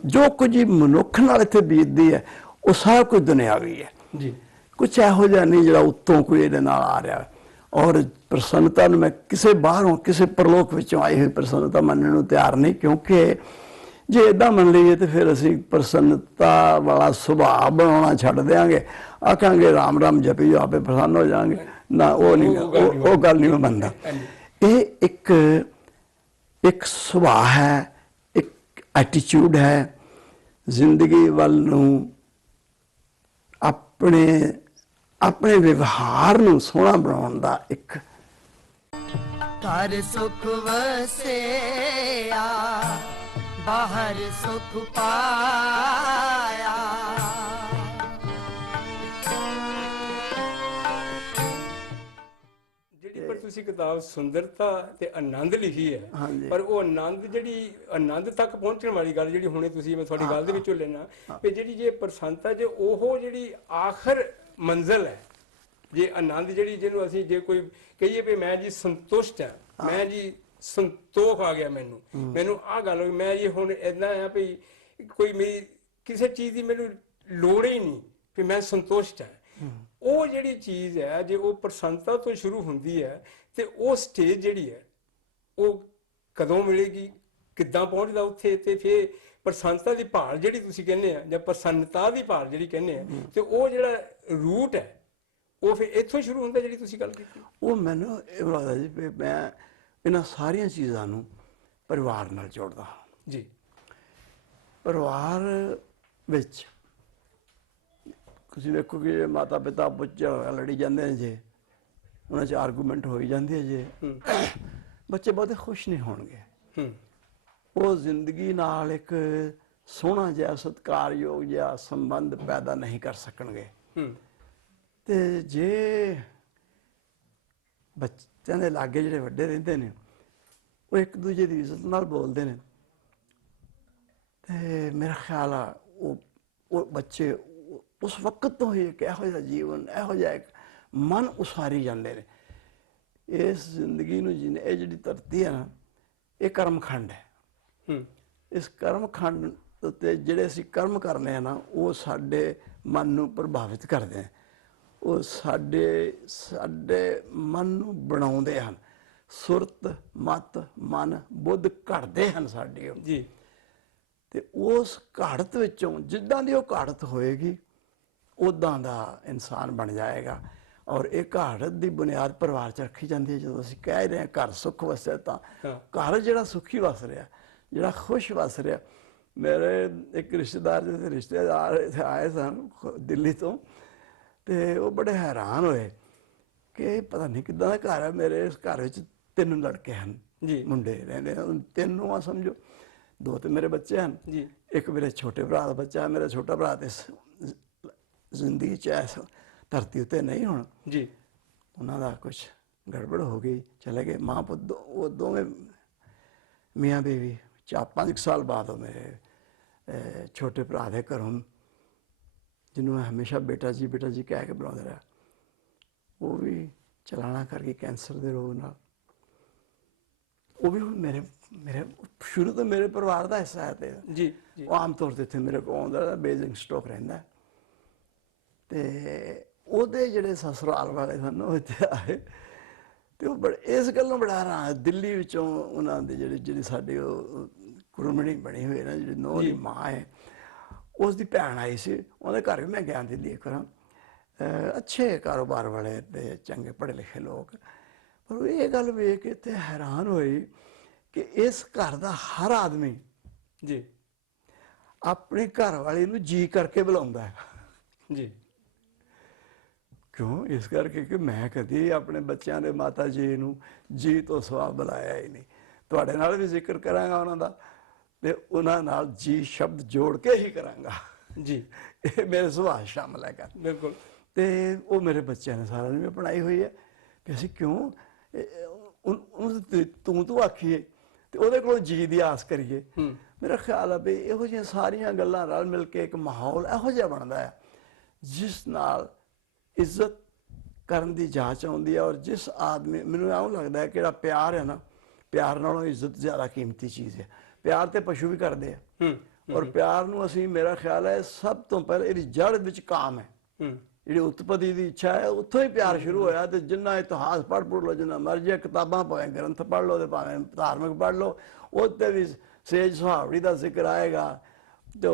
ਜੋ ਕੁਝ ਮਨੁੱਖ ਨਾਲ ਇੱਥੇ ਬੀਤਦੀ ਹੈ ਉਹ ਸਾਰਾ ਕੁਝ ਦੁਨਿਆਵੀ ਹੈ ਜੀ। ਕੁਛ ਇਹੋ ਜਿਹਾ ਨਹੀਂ ਜਿਹੜਾ ਉੱਤੋਂ ਕੋਈ ਇਹਦੇ ਨਾਲ ਆ ਰਿਹਾ। ਔਰ ਪ੍ਰਸੰਨਤਾ ਨੂੰ ਮੈਂ ਕਿਸੇ ਬਾਹਰੋਂ ਕਿਸੇ ਪਰਲੋਕ ਵਿੱਚੋਂ ਆਈ ਹੋਈ ਪ੍ਰਸੰਨਤਾ ਮੰਨਣ ਨੂੰ ਤਿਆਰ ਨਹੀਂ, ਕਿਉਂਕਿ ਜੇ ਇਦਾਂ ਮੰਨ ਲਈਏ ਤੇ ਫਿਰ ਅਸੀਂ ਪ੍ਰਸੰਨਤਾ ਵਾਲਾ ਸੁਭਾਅ ਬਣਾਉਣਾ ਛੱਡ ਦਿਆਂਗੇ, ਆਖਾਂਗੇ ਰਾਮ ਰਾਮ ਜਪੀ ਜੋ ਆਪੇ ਪ੍ਰਸੰਨ ਹੋ ਜਾਵਾਂਗੇ ਨਾ। ਉਹ ਨਹੀਂ, ਉਹ ਗੱਲ ਨਹੀਂ ਮੈਂ ਮੰਨਦਾ। ਇਹ ਇੱਕ ਸੁਭਾਅ ਹੈ, ਇੱਕ ਐਟੀਟਿਊਡ ਹੈ ਜ਼ਿੰਦਗੀ ਵੱਲ ਨੂੰ ਆਪਣੇ ਵਿਵਹਾਰ ਨੂੰ ਸੋਹਣਾ ਬਣਾਉਣ ਦਾ ਇੱਕ। ਘਰ ਸੁਖ ਵਸਿਆ ਬਾਹਰ ਸੁਖ ਪਾਇਆ। ਜਿਹੜੀ ਪਰ ਤੁਸੀਂ ਕਿਤਾਬ ਸੁੰਦਰਤਾ ਤੇ ਆਨੰਦ ਲਿਖੀ ਹੈ, ਪਰ ਉਹ ਆਨੰਦ ਜਿਹੜੀ ਆਨੰਦ ਤੱਕ ਪਹੁੰਚਣ ਵਾਲੀ ਗੱਲ ਜਿਹੜੀ ਹੁਣੇ ਤੁਸੀਂ ਮੈਂ ਤੁਹਾਡੀ ਗੱਲ ਦੇ ਵਿੱਚੋਂ ਲੈਣਾ ਵੀ ਜਿਹੜੀ ਜੇ ਪ੍ਰਸੰਨਤਾ ਜੇ ਉਹ ਜਿਹੜੀ ਆਖਰ ਮੰਜ਼ਿਲ ਹੈ, ਜੇ ਆਨੰਦ ਜਿਹੜੀ ਜਿਹਨੂੰ ਅਸੀਂ ਜੇ ਕੋਈ ਕਹੀਏ ਵੀ ਮੈਂ ਜੀ ਸੰਤੁਸ਼ਟ ਹਾਂ, ਮੈਂ ਜੀ ਸੰਤੋਖ ਆ ਗਿਆ, ਮੈਨੂੰ ਆਹ ਗੱਲ ਹੋਈ, ਮੈਂ ਜੀ ਹੁਣ ਏਦਾਂ ਆ ਵੀ ਕੋਈ ਮੇਰੀ ਕਿਸੇ ਚੀਜ਼ ਦੀ ਮੈਨੂੰ ਲੋੜ ਹੀ ਨਹੀਂ ਵੀ ਮੈਂ ਸੰਤੁਸ਼ਟ ਹਾਂ। ਉਹ ਜਿਹੜੀ ਚੀਜ਼ ਹੈ ਜੇ ਉਹ ਪ੍ਰਸੰਨਤਾ ਤੋਂ ਸ਼ੁਰੂ ਹੁੰਦੀ ਹੈ ਤੇ ਉਹ ਸਟੇਜ ਜਿਹੜੀ ਹੈ ਉਹ ਕਦੋਂ ਮਿਲੇਗੀ, ਕਿੱਦਾਂ ਪਹੁੰਚਦਾ ਉੱਥੇ, ਤੇ ਫਿਰ ਪ੍ਰਸੰਨਤਾ ਦੀ ਭਾਲ ਜਿਹੜੀ ਤੁਸੀਂ ਕਹਿੰਦੇ ਆ ਜਾਂ ਪ੍ਰਸੰਨਤਾ ਦੀ ਭਾਲ ਜਿਹੜੀ ਕਹਿੰਦੇ ਆ, ਤੇ ਉਹ ਜਿਹੜਾ ਰੂਟ ਹੈ ਉਹ ਫਿਰ ਇੱਥੋਂ ਸ਼ੁਰੂ ਹੁੰਦਾ ਜਿਹੜੀ ਤੁਸੀਂ ਗੱਲ ਕੀਤੀ। ਉਹ ਮੈਨੂੰ ਇਹ ਲੱਗਦਾ ਜੀ ਵੀ ਮੈਂ ਇਹਨਾਂ ਸਾਰੀਆਂ ਚੀਜ਼ਾਂ ਨੂੰ ਪਰਿਵਾਰ ਨਾਲ ਜੋੜਦਾ ਜੀ। ਪਰਿਵਾਰ ਵਿੱਚ ਤੁਸੀਂ ਵੇਖੋ ਕਿ ਮਾਤਾ ਪਿਤਾ ਬੱਚੇ ਲੜੀ ਜਾਂਦੇ ਨੇ, ਜੇ ਉਹਨਾਂ 'ਚ ਆਰਗੂਮੈਂਟ ਹੋਈ ਜਾਂਦੀ ਹੈ, ਜੇ ਬੱਚੇ ਬਹੁਤੇ ਖੁਸ਼ ਨਹੀਂ ਹੋਣਗੇ। ਉਹ ਜ਼ਿੰਦਗੀ ਨਾਲ ਇੱਕ ਸੋਹਣਾ ਜਿਹਾ ਸਤਿਕਾਰਯੋਗ ਜਿਹਾ ਸੰਬੰਧ ਪੈਦਾ ਨਹੀਂ ਕਰ ਸਕਣਗੇ। ਤੇ ਜੇ ਬੱਚਿਆਂ ਦੇ ਲਾਗੇ ਜਿਹੜੇ ਵੱਡੇ ਰਹਿੰਦੇ ਨੇ ਉਹ ਇੱਕ ਦੂਜੇ ਦੀ ਇੱਜ਼ਤ ਨਾਲ ਬੋਲਦੇ ਨੇ, ਤੇ ਮੇਰਾ ਖਿਆਲ ਆ ਉਹ ਬੱਚੇ ਉਸ ਵਕਤ ਤੋਂ ਹੀ ਇੱਕ ਇਹੋ ਜਿਹਾ ਜੀਵਨ, ਇਹੋ ਜਿਹਾ ਇੱਕ ਮਨ ਉਸਾਰੀ ਜਾਂਦੇ ਨੇ। ਇਸ ਜ਼ਿੰਦਗੀ ਨੂੰ ਜੀਣੇ, ਇਹ ਜਿਹੜੀ ਧਰਤੀ ਹੈ ਨਾ, ਇਹ ਕਰਮਖੰਡ ਹੈ। ਇਸ ਕਰਮਖੰਡ ਉੱਤੇ ਜਿਹੜੇ ਅਸੀਂ ਕਰਮ ਕਰਨੇ ਆ ਨਾ, ਉਹ ਸਾਡੇ ਮਨ ਨੂੰ ਪ੍ਰਭਾਵਿਤ ਕਰਦੇ ਨੇ, ਉਹ ਸਾਡੇ ਮਨ ਨੂੰ ਬਣਾਉਂਦੇ ਹਨ। ਸੁਰਤ, ਮਤ, ਮਨ, ਬੁੱਧ ਘੜਦੇ ਹਨ ਸਾਡੇ ਜੀ। ਤੇ ਉਸ ਘਾੜਤ ਵਿੱਚੋਂ ਜਿੱਦਾਂ ਦੀ ਉਹ ਘਾੜਤ ਹੋਏਗੀ ਉੱਦਾਂ ਦਾ ਇਨਸਾਨ ਬਣ ਜਾਏਗਾ। ਔਰ ਇਹ ਘਾੜਤ ਦੀ ਬੁਨਿਆਦ ਪਰਿਵਾਰ 'ਚ ਰੱਖੀ ਜਾਂਦੀ ਹੈ। ਜਦੋਂ ਅਸੀਂ ਕਹਿ ਰਹੇ ਹਾਂ ਘਰ ਸੁੱਖ ਵਸਿਆ, ਤਾਂ ਘਰ ਜਿਹੜਾ ਸੁਖੀ ਵਸ ਰਿਹਾ, ਜਿਹੜਾ ਖੁਸ਼ ਵਸ ਰਿਹਾ। ਮੇਰੇ ਇੱਕ ਰਿਸ਼ਤੇਦਾਰ ਜਿਹਦੇ ਰਿਸ਼ਤੇਦਾਰ ਇੱਥੇ ਆਏ ਸਨ ਦਿੱਲੀ ਤੋਂ, ਤੇ ਉਹ ਬੜੇ ਹੈਰਾਨ ਹੋਏ ਕਿ ਪਤਾ ਨਹੀਂ ਕਿੱਦਾਂ ਦਾ ਘਰ ਹੈ। ਮੇਰੇ ਇਸ ਘਰ ਵਿੱਚ 3 ਲੜਕੇ ਹਨ ਜੀ, ਮੁੰਡੇ ਰਹਿੰਦੇ ਹਨ, 3 ਆ ਸਮਝੋ। 2 ਤੇ ਮੇਰੇ ਬੱਚੇ ਹਨ ਜੀ, ਇੱਕ ਮੇਰੇ ਛੋਟੇ ਭਰਾ ਦਾ ਬੱਚਾ ਹੈ। ਮੇਰਾ ਛੋਟਾ ਭਰਾ ਤੇ ਜ਼ਿੰਦਗੀ 'ਚ ਇਸ ਧਰਤੀ ਉੱਤੇ ਨਹੀਂ ਹੁਣ ਜੀ, ਉਹਨਾਂ ਦਾ ਕੁਛ ਗੜਬੜ ਹੋ ਗਈ, ਚਲੇ ਗਏ। ਮਾਂ ਪੁੱਤ ਉਹ ਦੋਵੇਂ ਮੀਆਂ ਬੀਵੀ 4-5 ਸਾਲ ਬਾਅਦ ਉਹ ਮੇਰੇ ਛੋਟੇ ਭਰਾ ਦੇ ਘਰੋਂ, ਜਿਹਨੂੰ ਮੈਂ ਹਮੇਸ਼ਾ ਬੇਟਾ ਜੀ ਕਹਿ ਕੇ ਬੁਲਾਉਂਦਾ ਰਿਹਾ, ਉਹ ਵੀ ਚਲਾਣਾ ਕਰ ਗਈ ਕੈਂਸਰ ਦੇ ਰੋਗ ਨਾਲ। ਉਹ ਵੀ ਹੁਣ ਮੇਰੇ ਸ਼ੁਰੂ ਤੋਂ ਮੇਰੇ ਪਰਿਵਾਰ ਦਾ ਹਿੱਸਾ ਹੈ। ਤੇ ਜੀ ਉਹ ਆਮ ਤੌਰ 'ਤੇ ਇੱਥੇ ਮੇਰੇ ਕੋਲ ਆਉਂਦਾ, ਬੇਜ਼ਿੰਗ ਸਟਾਕ ਰਹਿੰਦਾ। ਤੇ ਉਹਦੇ ਜਿਹੜੇ ਸਸੁਰਾਲ ਵਾਲੇ ਸਨ ਉਹ ਇੱਥੇ ਆਏ, ਤੇ ਉਹ ਇਸ ਗੱਲੋਂ ਬੜਾ ਹੈਰਾਨ, ਦਿੱਲੀ ਵਿੱਚੋਂ ਉਹਨਾਂ ਦੀ ਜਿਹੜੀ ਸਾਡੀ ਉਹ ਕੁੜਮਣੀ ਬਣੀ ਹੋਈ ਨਾ, ਜਿਹੜੀ ਨੂੰਹ ਦੀ ਮਾਂ ਹੈ, ਉਸ ਦੀ ਭੈਣ ਆਈ ਸੀ। ਉਹਦੇ ਘਰ ਵੀ ਮੈਂ ਗਿਆ ਦਿੱਲੀ ਇੱਕ ਵਾਰ। ਅੱਛੇ ਕਾਰੋਬਾਰ ਵਾਲੇ ਤੇ ਚੰਗੇ ਪੜ੍ਹੇ ਲਿਖੇ ਲੋਕ। ਪਰ ਉਹ ਇਹ ਗੱਲ ਵੇਖ ਕੇ ਇੱਥੇ ਹੈਰਾਨ ਹੋਈ ਕਿ ਇਸ ਘਰ ਦਾ ਹਰ ਆਦਮੀ ਜੀ ਆਪਣੇ ਘਰ ਵਾਲੇ ਨੂੰ ਜੀ ਕਰਕੇ ਬੁਲਾਉਂਦਾ ਹੈ ਜੀ। ਕਿਉਂ? ਇਸ ਕਰਕੇ ਕਿ ਮੈਂ ਕਦੀ ਆਪਣੇ ਬੱਚਿਆਂ ਦੇ ਮਾਤਾ ਜੀ ਨੂੰ ਜੀ ਤੋਂ ਸਵਾ ਬੁਲਾਇਆ ਹੀ ਨਹੀਂ। ਤੁਹਾਡੇ ਨਾਲ ਵੀ ਜ਼ਿਕਰ ਕਰਾਂਗਾ ਉਹਨਾਂ ਦਾ, ਤੇ ਉਹਨਾਂ ਨਾਲ ਜੀ ਸ਼ਬਦ ਜੋੜ ਕੇ ਹੀ ਕਰਾਂਗਾ ਜੀ, ਇਹ ਮੇਰੇ ਸੁਭਾਅ ਸ਼ਾਮਲ ਹੈ ਕਰ। ਬਿਲਕੁਲ। ਤੇ ਉਹ ਮੇਰੇ ਬੱਚਿਆਂ ਨੇ ਸਾਰਿਆਂ ਨੇ ਵੀ ਅਪਣਾਈ ਹੋਈ ਹੈ ਕਿ ਅਸੀਂ ਕਿਉਂ ਤੂੰ ਆਖੀਏ ਤੇ ਉਹਦੇ ਕੋਲੋਂ ਜੀ ਦੀ ਆਸ ਕਰੀਏ। ਮੇਰਾ ਖਿਆਲ ਹੈ ਵੀ ਇਹੋ ਜਿਹੀਆਂ ਸਾਰੀਆਂ ਗੱਲਾਂ ਰਲ ਮਿਲ ਕੇ ਇੱਕ ਮਾਹੌਲ ਇਹੋ ਜਿਹਾ ਬਣਦਾ ਹੈ ਜਿਸ ਨਾਲ ਇੱਜ਼ਤ ਕਰਨ ਦੀ ਜਾਂਚ ਆਉਂਦੀ ਹੈ। ਔਰ ਜਿਸ ਆਦਮੀ, ਮੈਨੂੰ ਇਉਂ ਲੱਗਦਾ ਹੈ ਕਿ ਜਿਹੜਾ ਪਿਆਰ ਹੈ ਨਾ, ਪਿਆਰ ਨਾਲੋਂ ਇੱਜ਼ਤ ਜ਼ਿਆਦਾ ਕੀਮਤੀ ਚੀਜ਼ ਹੈ। ਪਿਆਰ ਤੇ ਪਸ਼ੂ ਵੀ ਕਰਦੇ ਆ, ਔਰ ਪਿਆਰ ਨੂੰ ਅਸੀਂ, ਮੇਰਾ ਖਿਆਲ ਹੈ ਸਭ ਤੋਂ ਪਹਿਲਾਂ ਇਹਦੀ ਜੜ ਵਿੱਚ ਕਾਮ ਹੈ। ਜਿਹੜੀ ਉਤਪਤੀ ਦੀ ਇੱਛਾ ਹੈ ਉੱਥੋਂ ਹੀ ਪਿਆਰ ਸ਼ੁਰੂ ਹੋਇਆ। ਤੇ ਜਿੰਨਾ ਇਤਿਹਾਸ ਪੜ੍ਹ ਲਓ, ਜਿੰਨਾ ਮਰਜ਼ੀ ਕਿਤਾਬਾਂ ਭਾਵੇਂ ਗ੍ਰੰਥ ਪੜ੍ਹ ਲਓ ਤੇ ਭਾਵੇਂ ਧਾਰਮਿਕ ਪੜ੍ਹ ਲਓ, ਉਹਦੇ ਵੀ ਸੇਜ ਸੁਹਾਵੜੀ ਦਾ ਜ਼ਿਕਰ ਆਏਗਾ ਤੇ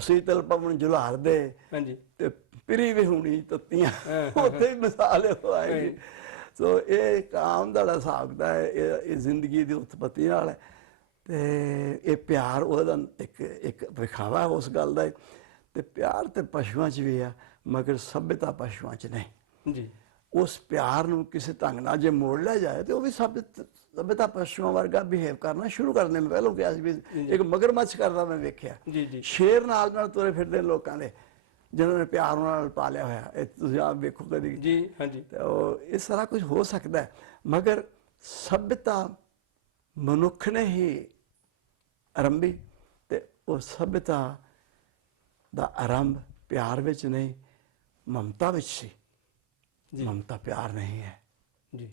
ਸੀਤਲ ਪਵਨ ਜੁਲਾਰ ਦੇ ਤੇ ਪਿਰੀ ਵਿਹੂਣੀ ਤੱਤੀਆਂ, ਉੱਥੇ ਵੀ ਮਿਸਾਲ ਆਏਗੀ। ਸੋ ਇਹ ਕਾਮ ਦਾ ਹਿਸਾਬ ਦਾ ਹੈ, ਇਹ ਜ਼ਿੰਦਗੀ ਦੀ ਉਤਪਤੀ ਨਾਲ ਹੈ। ਤੇ ਇਹ ਪਿਆਰ ਉਹਦਾ ਇੱਕ ਵਿਖਾਵਾ ਉਸ ਗੱਲ ਦਾ। ਤੇ ਪਿਆਰ ਤੇ ਪਸ਼ੂਆਂ 'ਚ ਵੀ ਆ, ਮਗਰ ਸਭਿਅਤਾ ਪਸ਼ੂਆਂ 'ਚ ਨਹੀਂ ਜੀ। ਉਸ ਪਿਆਰ ਨੂੰ ਕਿਸੇ ਢੰਗ ਨਾਲ ਜੇ ਮੋੜ ਲਿਆ ਜਾਏ ਤੇ ਉਹ ਵੀ ਸਭਿਅਤਾ ਪਸ਼ੂਆਂ ਵਰਗਾ ਬਿਹੇਵ ਕਰਨਾ ਸ਼ੁਰੂ ਕਰ ਦਿੰਦੇ। ਮੈਂ ਪਹਿਲਾਂ ਕਿਹਾ ਸੀ ਵੀ ਇੱਕ ਮਗਰਮੱਛ ਕਰਦਾ ਮੈਂ ਵੇਖਿਆ, ਸ਼ੇਰ ਨਾਲ ਤੁਰੇ ਫਿਰਦੇ ਲੋਕਾਂ ਦੇ ਜਿਨ੍ਹਾਂ ਨੇ ਪਿਆਰ ਨਾਲ ਪਾਲਿਆ ਹੋਇਆ। ਇਹ ਤੁਸੀਂ ਆਪ ਵੇਖੋ ਕਦੀ ਜੀ। ਹਾਂਜੀ, ਤੇ ਉਹ ਇਹ ਸਾਰਾ ਕੁਝ ਹੋ ਸਕਦਾ ਹੈ, ਮਗਰ ਸਭਿਅਤਾ ਮਨੁੱਖ ਨੇ ਹੀ ਆਰੰਭੀ। ਤੇ ਉਹ ਸਭਿਅਤਾ ਦਾ ਆਰੰਭ ਪਿਆਰ ਵਿੱਚ ਨਹੀਂ, ਮਮਤਾ ਵਿੱਚ ਸੀ। ਮਮਤਾ ਪਿਆਰ ਨਹੀਂ ਹੈ ਜੀ।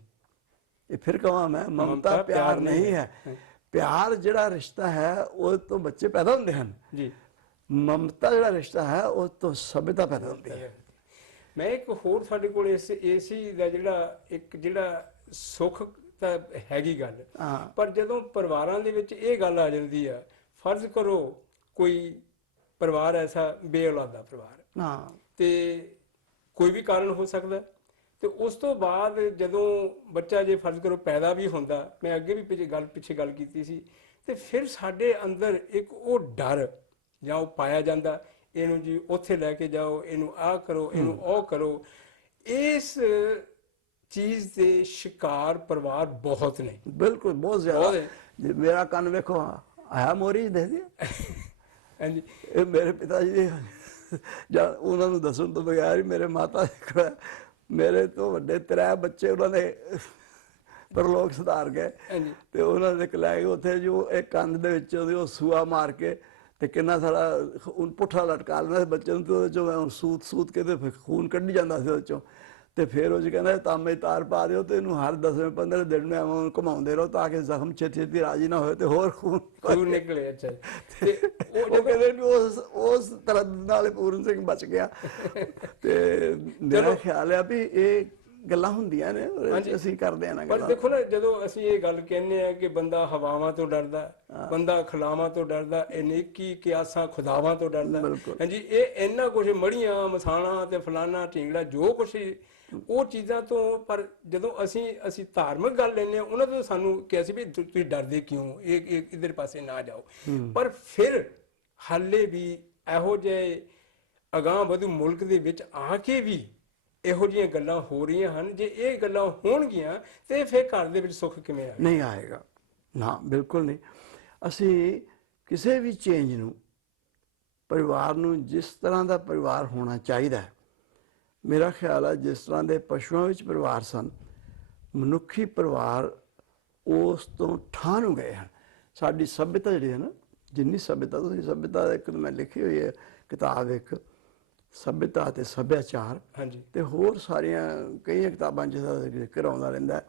ਇਹ ਫਿਰ ਕਹਾਂ ਮੈਂ, ਮਮਤਾ ਪਿਆਰ ਨਹੀਂ ਹੈ। ਪਿਆਰ ਜਿਹੜਾ ਰਿਸ਼ਤਾ ਹੈ ਉਹ ਤੋਂ ਬੱਚੇ ਪੈਦਾ ਹੁੰਦੇ ਹਨ ਜੀ। ਮਮਤਾ ਜਿਹੜਾ ਰਿਸ਼ਤਾ ਹੈ ਉਹ ਤੋਂ ਸਭਿਅਤਾ ਪੈਦਾ ਹੁੰਦੀ ਹੈ। ਮੈਂ ਇੱਕ ਹੋਰ ਸਾਡੇ ਕੋਲ ਇਸੇ ਦਾ ਜਿਹੜਾ ਸੁੱਖ ਤਾਂ ਹੈਗੀ ਗੱਲ, ਪਰ ਜਦੋਂ ਪਰਿਵਾਰਾਂ ਦੇ ਵਿੱਚ ਇਹ ਗੱਲ ਆ ਜਾਂਦੀ ਆ, ਫਰਜ਼ ਕਰੋ ਕੋਈ ਪਰਿਵਾਰ ਐਸਾ ਬੇਔਲਾਦਾ ਪਰਿਵਾਰ, ਤੇ ਕੋਈ ਵੀ ਕਾਰਨ ਹੋ ਸਕਦਾ, ਤੇ ਉਸ ਤੋਂ ਬਾਅਦ ਜਦੋਂ ਬੱਚਾ ਜੇ ਫਰਜ਼ ਕਰੋ ਪੈਦਾ ਵੀ ਹੁੰਦਾ, ਮੈਂ ਅੱਗੇ ਵੀ ਪਿੱਛੇ ਗੱਲ ਕੀਤੀ ਸੀ, ਤੇ ਫਿਰ ਸਾਡੇ ਅੰਦਰ ਇੱਕ ਉਹ ਡਰ ਜਾਂ ਉਹ ਪਾਇਆ ਜਾਂਦਾ, ਇਹਨੂੰ ਜੀ ਉੱਥੇ ਲੈ ਕੇ ਜਾਓ, ਇਹਨੂੰ ਆਹ ਕਰੋ, ਇਹਨੂੰ ਉਹ ਕਰੋ। ਇਸ ਚੀਜ਼ ਦੇ ਸ਼ਿਕਾਰ ਪਰਿਵਾਰ ਬਹੁਤ ਨੇ, ਬਿਲਕੁਲ ਬਹੁਤ ਜ਼ਿਆਦਾ। ਮੇਰਾ ਕੰਨ ਵੇਖੋ ਆਇਆ ਮੋਰੀ ਦੇਖਦੀ ਹਾਂਜੀ, ਇਹ ਮੇਰੇ ਪਿਤਾ ਜੀ ਜਾਂ ਉਹਨਾਂ ਨੂੰ ਦੱਸਣ ਤੋਂ ਬਗੈਰ ਹੀ ਮੇਰੇ ਮਾਤਾ ਮੇਰੇ ਤੋਂ ਵੱਡੇ 3 ਬੱਚੇ ਉਹਨਾਂ ਨੇ ਪਰਲੋਕ ਸੁਧਾਰ ਗਏ। ਤੇ ਉਹਨਾਂ ਨੇ ਲੈ ਕੇ ਉੱਥੇ ਜੋ ਇੱਕ ਕੰਧ ਦੇ ਵਿੱਚ ਉਹਦੇ ਉਹ ਸੂਆ ਮਾਰ ਕੇ ਤੇ ਕਿੰਨਾ ਸਾਰਾ ਪੁੱਠਾ ਲਟਕਾ ਲੈਂਦਾ ਸੀ ਬੱਚੇ ਨੂੰ, ਤੇ ਉਹਦੇ ਚੋਂ ਸੂਤ ਕੇ ਤੇ ਖੂਨ ਕੱਢੀ ਜਾਂਦਾ ਸੀ ਉਹਦੇ ਚੋਂ। ਤੇ ਫਿਰ ਉਹ ਜੀ ਕਹਿੰਦਾ ਤਾਂਬੇ ਤਾਰ ਪਾ ਦਿਓ ਤੇ ਇਹਨੂੰ ਹਰ 10-15 ਦਿਨ ਨੂੰ ਐਵੇਂ ਘੁਮਾਉਂਦੇ ਰਹੋ ਤਾਂ ਕਿ ਜ਼ਖਮ ਛੇਤੀ ਰਾਜੀ ਨਾ ਹੋਏ ਤੇ ਹੋਰ ਖੂਨ ਨਿਕਲੇ। ਅੱਛਾ, ਤੇ ਉਹ ਕਹਿੰਦੇ ਵੀ ਉਸ ਤਰ੍ਹਾਂ ਨਾਲ ਪੂਰਨ ਸਿੰਘ ਬਚ ਗਿਆ। ਤੇ ਮੇਰਾ ਖਿਆਲ ਹੈ ਵੀ ਇਹ ਗੱਲਾਂ ਹੁੰਦੀਆਂ ਨੇ, ਅਸੀਂ ਕਰਦੇ ਆ ਨਾ। ਪਰ ਦੇਖੋ ਨਾ, ਜਦੋਂ ਅਸੀਂ ਇਹ ਗੱਲ ਕਹਿੰਦੇ ਆ ਕਿ ਬੰਦਾ ਹਵਾਵਾਂ ਤੋਂ ਡਰਦਾ, ਬੰਦਾ ਖਲਾਵਾਂ ਤੋਂ ਡਰਦਾ, ਇਹ ਨੇਕੀ ਕਿਆਸਾਂ ਖੁਦਾਵਾਂ ਤੋਂ ਡਰਦਾ, ਹਾਂਜੀ, ਇਹ ਇੰਨਾ ਕੁਛ ਮੜੀਆਂ ਮਸਾਣਾ ਤੇ ਫਲਾਨਾ ਢੀਂਗੜਾ ਜੋ ਕੁਛ ਉਹ ਚੀਜ਼ਾਂ ਤੋਂ। ਪਰ ਜਦੋਂ ਅਸੀਂ ਧਾਰਮਿਕ ਗੱਲ ਲੈਂਦੇ ਹਾਂ, ਉਹਨਾਂ ਤੋਂ ਸਾਨੂੰ ਕਿਹਾ ਸੀ ਵੀ ਤੁਸੀਂ ਡਰਦੇ ਕਿਉਂ, ਇਹ ਇਧਰ ਪਾਸੇ ਨਾ ਜਾਓ। ਪਰ ਫਿਰ ਹਾਲੇ ਵੀ ਇਹੋ ਜਿਹੇ ਅਗਾਂਹ ਵਧੂ ਮੁਲਕ ਦੇ ਵਿੱਚ ਆ ਕੇ ਵੀ ਇਹੋ ਜਿਹੀਆਂ ਗੱਲਾਂ ਹੋ ਰਹੀਆਂ ਹਨ। ਜੇ ਇਹ ਗੱਲਾਂ ਹੋਣਗੀਆਂ ਤੇ ਫਿਰ ਘਰ ਦੇ ਵਿੱਚ ਸੁੱਖ ਕਿਵੇਂ ਆਏਗਾ? ਨਹੀਂ ਆਏਗਾ ਨਾ, ਬਿਲਕੁਲ ਨਹੀਂ। ਅਸੀਂ ਕਿਸੇ ਵੀ ਚੇਂਜ ਨੂੰ, ਪਰਿਵਾਰ ਨੂੰ ਜਿਸ ਤਰ੍ਹਾਂ ਦਾ ਪਰਿਵਾਰ ਹੋਣਾ ਚਾਹੀਦਾ ਹੈ, ਮੇਰਾ ਖਿਆਲ ਹੈ ਜਿਸ ਤਰ੍ਹਾਂ ਦੇ ਪਸ਼ੂਆਂ ਵਿੱਚ ਪਰਿਵਾਰ ਸਨ, ਮਨੁੱਖੀ ਪਰਿਵਾਰ ਉਸ ਤੋਂ ਠਾਹ ਨੂੰ ਗਏ ਹਨ। ਸਾਡੀ ਸਭਿਅਤਾ ਜਿਹੜੀ ਹੈ ਨਾ, ਜਿੰਨੀ ਸਭਿਅਤਾ, ਤੁਸੀਂ ਸਭਿਅਤਾ ਇੱਕ ਮੈਂ ਲਿਖੀ ਹੋਈ ਹੈ ਕਿਤਾਬ, ਇੱਕ ਸਭਿਅਤਾ ਤੇ ਸੱਭਿਆਚਾਰ, ਤੇ ਹੋਰ ਸਾਰੀਆਂ ਕਈ ਕਿਤਾਬਾਂ ਜਿਹਦਾ ਜ਼ਿਕਰ ਆਉਂਦਾ ਰਹਿੰਦਾ।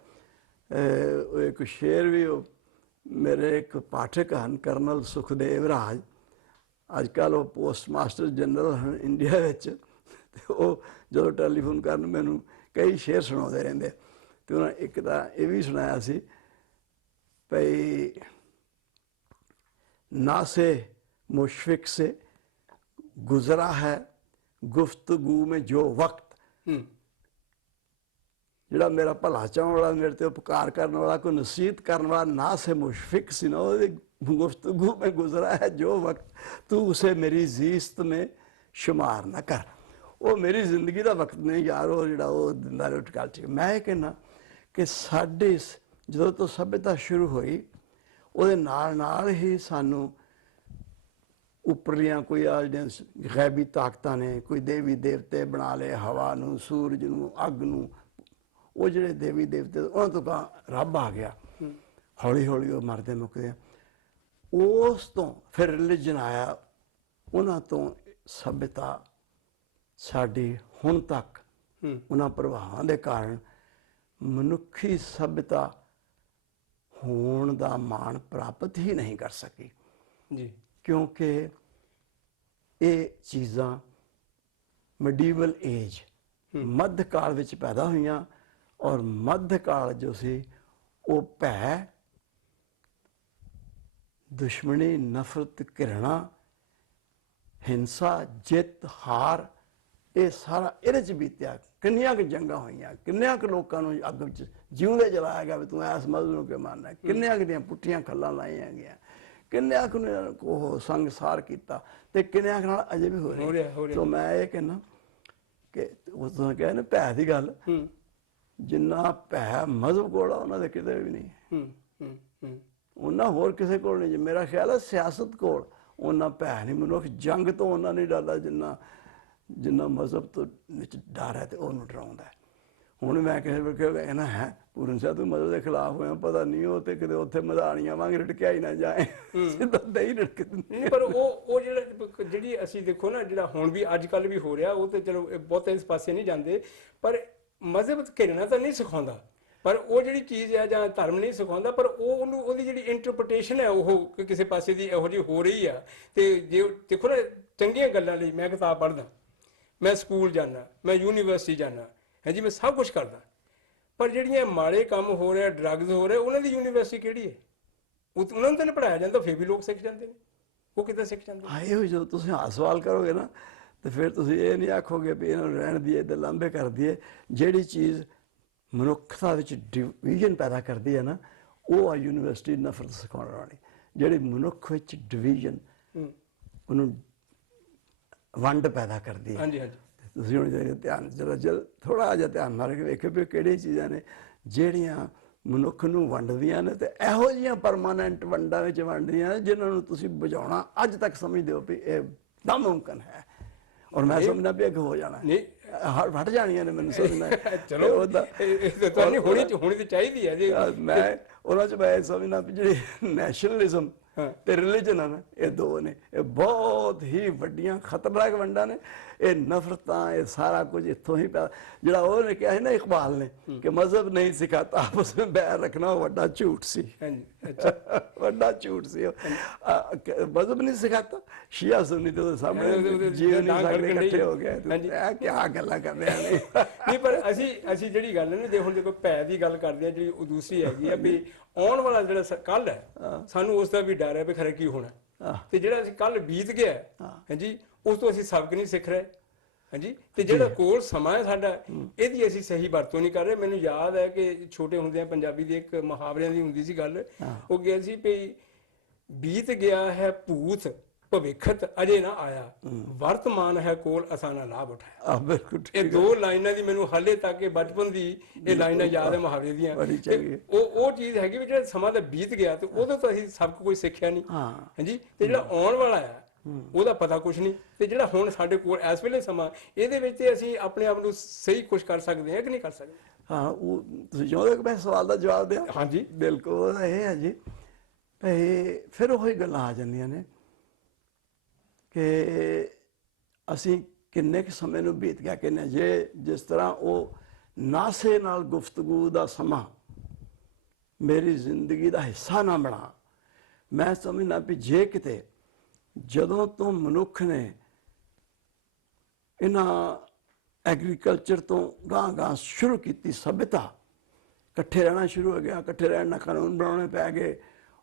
ਇੱਕ ਸ਼ੇਰ ਵੀ ਮੇਰੇ ਇੱਕ ਪਾਠਕ ਹਨ, ਕਰਨਲ ਸੁਖਦੇਵ ਰਾਜ, ਅੱਜ ਕੱਲ੍ਹ ਉਹ ਪੋਸਟ ਮਾਸਟਰ ਜਨਰਲ ਹਨ ਇੰਡੀਆ ਵਿੱਚ। ਤੇ ਉਹ ਜਦੋਂ ਟੈਲੀਫੋਨ ਕਰਨ ਮੈਨੂੰ ਕਈ ਸ਼ੇਰ ਸੁਣਾਉਂਦੇ ਰਹਿੰਦੇ। ਤੇ ਉਹਨਾਂ ਇੱਕ ਤਾਂ ਇਹ ਵੀ ਸੁਣਾਇਆ ਸੀ ਭਈ, ਨਾ ਸੇ मुशफ़िक़ से गुजरा है गुफ्तगू में जो वक्त। ਜਿਹੜਾ ਮੇਰਾ ਭਲਾ ਚਾਹਣ ਵਾਲਾ, ਮੇਰੇ ਤੇ ਉਪਕਾਰ ਕਰਨ ਵਾਲਾ, ਕੋਈ ਨਸੀਹਤ ਕਰਨ ਵਾਲਾ, ਨਾ ਸੇ ਮੁਸ਼ਫਿਕ ਸੀ ਨਾ, ਉਹਦੀ ਗੁਫ਼ਤਗੂ में गुजरा है जो वक्त, तू उसे मेरी ज़ीस्त में शुमार ना कर। ਉਹ ਮੇਰੀ ਜ਼ਿੰਦਗੀ ਦਾ ਵਕਤ ਨਹੀਂ ਯਾਰ, ਉਹ ਜਿਹੜਾ ਉਹ ਦਿੰਦਾ ਰੋਟੀ। ਮੈਂ ਇਹ ਕਹਿੰਦਾ ਕਿ ਸਾਡੇ ਜਦੋਂ ਤੋਂ ਸਭਿਅਤਾ ਸ਼ੁਰੂ ਹੋਈ ਉਹਦੇ ਨਾਲ ਹੀ ਸਾਨੂੰ ਉੱਪਰਲੀਆਂ ਕੋਈ ਆ ਜਿਹੜੀਆਂ ਗੈਬੀ ਤਾਕਤਾਂ ਨੇ, ਕੋਈ ਦੇਵੀ ਦੇਵਤੇ ਬਣਾ ਲਏ, ਹਵਾ ਨੂੰ, ਸੂਰਜ ਨੂੰ, ਅੱਗ ਨੂੰ, ਉਹ ਜਿਹੜੇ ਦੇਵੀ ਦੇਵਤੇ ਉਹਨਾਂ ਤੋਂ ਤਾਂ ਰੱਬ ਆ ਗਿਆ। ਹੌਲੀ ਹੌਲੀ ਉਹ ਮਰਦੇ ਮੁੱਕਦੇ ਆ। ਉਸ ਤੋਂ ਫਿਰ ਰਿਲੀਜਨ ਆਇਆ, ਉਹਨਾਂ ਤੋਂ ਸਭਿਅਤਾ ਸਾਡੀ ਹੁਣ ਤੱਕ ਉਹਨਾਂ ਪ੍ਰਭਾਵਾਂ ਦੇ ਕਾਰਨ ਮਨੁੱਖੀ ਸਭਿਅਤਾ ਹੋਣ ਦਾ ਮਾਣ ਪ੍ਰਾਪਤ ਹੀ ਨਹੀਂ ਕਰ ਸਕੀ ਜੀ, ਕਿਉਂਕਿ ਇਹ ਚੀਜ਼ਾਂ ਮੈਡੀਵਲ ਏਜ ਮੱਧ ਕਾਲ ਵਿੱਚ ਪੈਦਾ ਹੋਈਆਂ, ਔਰ ਮੱਧ ਕਾਲ ਜੋ ਸੀ ਉਹ ਭੈ, ਦੁਸ਼ਮਣੀ, ਨਫ਼ਰਤ, ਘਿਰਣਾ, ਹਿੰਸਾ, ਜਿੱਤ, ਹਾਰ, ਇਹ ਸਾਰਾ ਇਹਦੇ 'ਚ ਬੀਤਿਆ। ਕਿੰਨੀਆਂ ਕੁ ਜੰਗਾਂ ਹੋਈਆਂ, ਕਿੰਨਿਆਂ ਕੁ ਲੋਕਾਂ ਨੂੰ ਅੱਗ ਵਿੱਚ ਜਿਉਂਦੇ ਜਲਾਇਆ ਗਿਆ ਵੀ ਤੂੰ ਐਸ ਮਜ਼ਹਬ ਨੂੰ ਕਿਉਂ ਮੰਨਦਾ, ਕਿੰਨਿਆਂ ਕੁ ਦੀਆਂ ਪੁੱਠੀਆਂ ਖੱਲਾਂ ਲਾਈਆਂ ਗਈਆਂ, ਕਿੰਨਿਆਂ ਕੁ ਨੇ ਉਹ ਸੰਗਸਾਰ ਕੀਤਾ, ਤੇ ਕਿੰਨਿਆਂ ਕੁ ਨਾਲ ਅਜੇ ਵੀ ਹੋ ਰਿਹਾ। ਸੋ ਮੈਂ ਇਹ ਕਹਿੰਦਾ ਕਿ ਉਸ ਤੋਂ ਕਹਿੰਦੇ ਭੈ ਦੀ ਗੱਲ, ਜਿੰਨਾ ਭੈ ਮਜ਼ਹਬ ਕੋਲ ਆ ਉਹਨਾਂ ਦੇ ਕਿਤੇ ਵੀ ਨਹੀਂ, ਉਹਨਾਂ ਹੋਰ ਕਿਸੇ ਕੋਲ ਨਹੀਂ। ਮੇਰਾ ਖਿਆਲ ਹੈ ਸਿਆਸਤ ਕੋਲ ਉਹਨਾਂ ਭੈ ਨਹੀਂ, ਮਨੁੱਖ ਜੰਗ ਤੋਂ ਉਹਨਾਂ ਨਹੀਂ ਡਰਦਾ ਜਿੰਨਾ ਮਜ਼ਹਬ ਤੋਂ ਵਿੱਚ ਡਰ ਹੈ ਤੇ ਉਹਨੂੰ ਡਰਾਉਂਦਾ ਹੈ। ਹੁਣ ਮੈਂ ਕਿਸੇ ਵੇਲੇ ਕਹਿੰਦਾ ਹੈ ਪੂਰਨ ਸਾਹਿਬ ਤੂੰ ਮਜ਼ਹਬ ਦੇ ਖਿਲਾਫ ਹੋਇਆ, ਪਤਾ ਨਹੀਂ ਉਹ ਤੇ ਕਿਤੇ ਉੱਥੇ ਮਧਾਣੀਆਂ ਵਾਂਗ ਰਟਕਿਆ ਹੀ ਨਾ ਜਾਏ, ਸਿੱਧਾ ਦਹੀਂ ਰਟਕ ਦਿੰਦੇ। ਪਰ ਉਹ ਜਿਹੜੀ ਅਸੀਂ ਦੇਖੋ ਨਾ, ਜਿਹੜਾ ਹੁਣ ਵੀ ਅੱਜ ਕੱਲ੍ਹ ਵੀ ਹੋ ਰਿਹਾ, ਉਹ ਤੇ ਚਲੋ ਬਹੁਤੇ ਇਸ ਪਾਸੇ ਨਹੀਂ ਜਾਂਦੇ, ਪਰ ਮਜ਼ਹਬ ਘਿਰਣਾ ਤਾਂ ਨਹੀਂ ਸਿਖਾਉਂਦਾ, ਪਰ ਉਹ ਜਿਹੜੀ ਚੀਜ਼ ਹੈ ਜਾਂ ਧਰਮ ਨਹੀਂ ਸਿਖਾਉਂਦਾ, ਪਰ ਉਹਦੀ ਜਿਹੜੀ ਇੰਟਰਪ੍ਰੀਟੇਸ਼ਨ ਹੈ ਉਹ ਕਿਸੇ ਪਾਸੇ ਦੀ ਇਹੋ ਜਿਹੀ ਹੋ ਰਹੀ ਆ। ਤੇ ਜੇ ਦੇਖੋ ਨਾ, ਚੰਗੀਆਂ ਗੱਲਾਂ ਲਈ ਮੈਂ ਕਿਤਾਬ ਪੜ੍ਹਦਾ, ਮੈਂ ਸਕੂਲ ਜਾਂਦਾ, ਮੈਂ ਯੂਨੀਵਰਸਿਟੀ ਜਾਂਦਾ, ਹੈ ਜੀ, ਮੈਂ ਸਭ ਕੁਛ ਕਰਦਾ, ਪਰ ਜਿਹੜੀਆਂ ਮਾੜੇ ਕੰਮ ਹੋ ਰਿਹਾ, ਡਰੱਗਸ ਹੋ ਰਹੇ, ਉਹਨਾਂ ਦੀ ਯੂਨੀਵਰਸਿਟੀ ਕਿਹੜੀ ਹੈ? ਉਹਨਾਂ ਨੂੰ ਤਾਂ ਨਹੀਂ ਪੜ੍ਹਾਇਆ ਜਾਂਦਾ, ਫਿਰ ਵੀ ਲੋਕ ਸਿੱਖ ਜਾਂਦੇ ਨੇ। ਉਹ ਕਿੱਦਾਂ ਸਿੱਖ ਜਾਂਦੇ? ਹਾਂ, ਇਹੋ ਜਦੋਂ ਤੁਸੀਂ ਹਾਂ ਸਵਾਲ ਕਰੋਗੇ ਨਾ, ਤੇ ਫਿਰ ਤੁਸੀਂ ਇਹ ਨਹੀਂ ਆਖੋਗੇ ਵੀ ਇਹਨਾਂ ਨੂੰ ਰਹਿਣ ਦੀਏ ਤੇ ਲਾਂਭੇ ਕਰ ਦਈਏ। ਜਿਹੜੀ ਚੀਜ਼ ਮਨੁੱਖਤਾ ਵਿੱਚ ਡਿਵੀਜ਼ਨ ਪੈਦਾ ਕਰਦੀ ਹੈ ਨਾ, ਉਹ ਆ ਯੂਨੀਵਰਸਿਟੀ ਨਫ਼ਰਤ ਸਿਖਾਉਣ ਵਾਲੀ। ਜਿਹੜੀ ਮਨੁੱਖ ਵਿੱਚ ਡਿਵੀਜ਼ਨ, ਉਹਨੂੰ ਵੰਡ ਪੈਦਾ ਕਰਦੀ ਹੈ। ਹਾਂਜੀ ਹਾਂਜੀ। ਤੁਸੀਂ ਹੁਣ ਧਿਆਨ ਥੋੜ੍ਹਾ ਜਿਹਾ ਧਿਆਨ ਮਾਰ ਕੇ ਵੇਖੋ ਵੀ ਕਿਹੜੀਆਂ ਚੀਜ਼ਾਂ ਨੇ ਜਿਹੜੀਆਂ ਮਨੁੱਖ ਨੂੰ ਵੰਡਦੀਆਂ ਨੇ, ਤੇ ਇਹੋ ਜਿਹੀਆਂ ਪਰਮਾਨੈਂਟ ਵੰਡਾਂ ਵਿੱਚ ਵੰਡਦੀਆਂ ਨੇ ਜਿਨ੍ਹਾਂ ਨੂੰ ਤੁਸੀਂ ਬੁਝਾਉਣਾ ਅੱਜ ਤੱਕ ਸਮਝਦੇ ਹੋ ਵੀ ਇਹ ਨਾਮੁਮਕਿਨ ਹੈ, ਔਰ ਮੈਂ ਸਮਝਦਾ ਵੀ ਅੱਗੇ ਹੋ ਜਾਣਾ, ਹਟ ਜਾਣੀਆਂ ਨੇ, ਮੈਨੂੰ ਸਮਝਣਾ। ਚਲੋ ਤੁਹਾਨੂੰ ਹੋਣੀ ਤੇ ਚਾਹੀਦੀ ਹੈ ਜੀ। ਮੈਂ ਉਹਨਾਂ 'ਚ ਮੈਂ ਸਮਝਦਾ ਵੀ ਜਿਹੜੀ ਨੈਸ਼ਨਲਿਜ਼ਮ ਤੇ ਰਿਲੀਜਨ ਆ ਨਾ, ਇਹ ਦੋ ਨੇ, ਇਹ ਬਹੁਤ ਹੀ ਵੱਡੀਆਂ ਖਤਰਨਾਕ ਵੰਡਾਂ ਨੇ। ਇਹ ਨਫ਼ਰਤਾਂ, ਇਹ ਸਾਰਾ ਕੁਝ ਇੱਥੋਂ ਹੀ ਪਿਆ। ਜਿਹੜਾ ਉਹਨੇ ਕਿਹਾ ਸੀ ਨਾ ਇਕਬਾਲ ਨੇ ਕਿ ਮਜ਼ਹਬ ਨਹੀਂ ਸਿਖਾਤਾ ਆਪਸ ਵਿੱਚ ਬੈਰ ਰੱਖਣਾ, ਉਹ ਵੱਡਾ ਝੂਠ ਸੀ। ਵੱਡਾ ਝੂਠ ਸੀ। ਮਜ਼ਹਬ ਨਹੀਂ ਸਿਖਾਤਾ, ਸ਼ੀਆ ਸੁन्नी ਤੇ ਉਹਦੇ ਸਾਹਮਣੇ ਜੀਵ ਨਹੀਂ ਸਕਦੇ, ਇਕੱਠੇ ਹੋ ਗਏ। ਇਹ ਕਿਆ ਗੱਲਾਂ ਕਰਦੇ ਆ ਨਹੀਂ, ਪਰ ਅਸੀਂ ਜਿਹੜੀ ਗੱਲ ਹੈ ਨਾ, ਜੇ ਹੁਣ ਦੇਖੋ ਭੈ ਦੀ ਗੱਲ ਕਰਦੇ ਆ, ਜਿਹੜੀ ਉਹ ਦੂਸਰੀ ਹੈਗੀ ਆ ਵੀ ਆਉਣ ਵਾਲਾ ਜਿਹੜਾ ਕੱਲ ਹੈ, ਸਾਨੂੰ ਉਸ ਦਾ ਵੀ ਡਰ ਹੈ ਵੀ ਖਰੇ ਕੀ ਹੋਣਾ, ਤੇ ਜਿਹੜਾ ਅਸੀਂ ਕੱਲ ਬੀਤ ਗਿਆ ਹਾਂਜੀ, ਉਸ ਤੋਂ ਅਸੀਂ ਸਬਕ ਨਹੀਂ ਸਿੱਖ ਰਹੇ ਹਾਂਜੀ, ਤੇ ਜਿਹੜਾ ਕੋਲ ਸਮਾਂ ਹੈ ਸਾਡਾ, ਇਹਦੀ ਅਸੀਂ ਸਹੀ ਵਰਤੋਂ ਨਹੀਂ ਕਰ ਰਹੇ। ਮੈਨੂੰ ਯਾਦ ਹੈ ਕਿ ਛੋਟੇ ਹੁੰਦਿਆਂ ਪੰਜਾਬੀ ਦੀ ਇੱਕ ਮੁਹਾਵਰਿਆਂ ਦੀ ਹੁੰਦੀ ਸੀ ਗੱਲ, ਉਹ ਗਿਆ ਸੀ ਵੀ ਬੀਤ ਗਿਆ ਹੈ ਭੂਤ, ਭਵਿੱਖਤ ਅਜੇ ਨਾ ਆਇਆ, ਵਰਤਮਾਨ ਹੈ ਕੋਲ ਅਸਾਨਾ ਲਾਭ ਉਠਾਇਆ। ਬਿਲਕੁਲ, ਇਹ ਦੋ ਲਾਈਨਾਂ ਦੀ ਮੈਨੂੰ ਹਾਲੇ ਤੱਕ ਬਚਪਨ ਦੀ ਇਹ ਲਾਈਨਾਂ ਯਾਦ ਹੈ ਮੁਹਾਵਰੇ ਦੀਆਂ। ਉਹ ਚੀਜ਼ ਹੈਗੀ ਵੀ ਜਿਹੜਾ ਸਮਾਂ ਤਾਂ ਬੀਤ ਗਿਆ ਤੇ ਉਹਦੇ ਤੋਂ ਅਸੀਂ ਸਬਕ ਕੋਈ ਸਿੱਖਿਆ ਨਹੀਂ ਹਾਂਜੀ, ਤੇ ਜਿਹੜਾ ਆਉਣ ਵਾਲਾ ਆ ਉਹਦਾ ਪਤਾ ਕੁਛ ਨਹੀਂ, ਤੇ ਜਿਹੜਾ ਹੁਣ ਸਾਡੇ ਕੋਲ ਇਸ ਵੇਲੇ ਸਮਾਂ, ਇਹਦੇ ਵਿੱਚ ਤੇ ਅਸੀਂ ਆਪਣੇ ਆਪ ਨੂੰ ਸਹੀ ਕੁਛ ਕਰ ਸਕਦੇ ਹਾਂ ਕਿ ਨਹੀਂ ਕਰ ਸਕਦੇ? ਹਾਂ, ਉਹ ਤੁਸੀਂ ਚਾਹੁੰਦੇ ਕਿ ਮੈਂ ਸਵਾਲ ਦਾ ਜਵਾਬ ਦਿਆਂ? ਹਾਂਜੀ ਬਿਲਕੁਲ, ਇਹ ਹੈ ਜੀ। ਫਿਰ ਉਹੀ ਗੱਲਾਂ ਆ ਜਾਂਦੀਆਂ ਨੇ ਕਿ ਅਸੀਂ ਕਿੰਨੇ ਕੁ ਸਮੇਂ ਨੂੰ ਬੀਤ ਗਿਆ, ਕਿੰਨੇ ਜੇ ਜਿਸ ਤਰ੍ਹਾਂ ਉਹ ਨਾਸੇ ਨਾਲ ਗੁਫ਼ਤਗੂ ਦਾ ਸਮਾਂ ਮੇਰੀ ਜ਼ਿੰਦਗੀ ਦਾ ਹਿੱਸਾ ਨਾ ਬਣਾ, ਮੈਂ ਸਮਝਦਾ ਵੀ ਜੇ ਕਿਤੇ ਜਦੋਂ ਤੋਂ ਮਨੁੱਖ ਨੇ ਇਹਨਾਂ ਐਗਰੀਕਲਚਰ ਤੋਂ ਗਾਂ ਸ਼ੁਰੂ ਕੀਤੀ ਸਭਿਅਤਾ, ਇਕੱਠੇ ਰਹਿਣਾ ਸ਼ੁਰੂ ਹੋ ਗਿਆ, ਇਕੱਠੇ ਰਹਿਣ ਨਾਲ ਕਾਨੂੰਨ ਬਣਾਉਣੇ ਪੈ ਗਏ,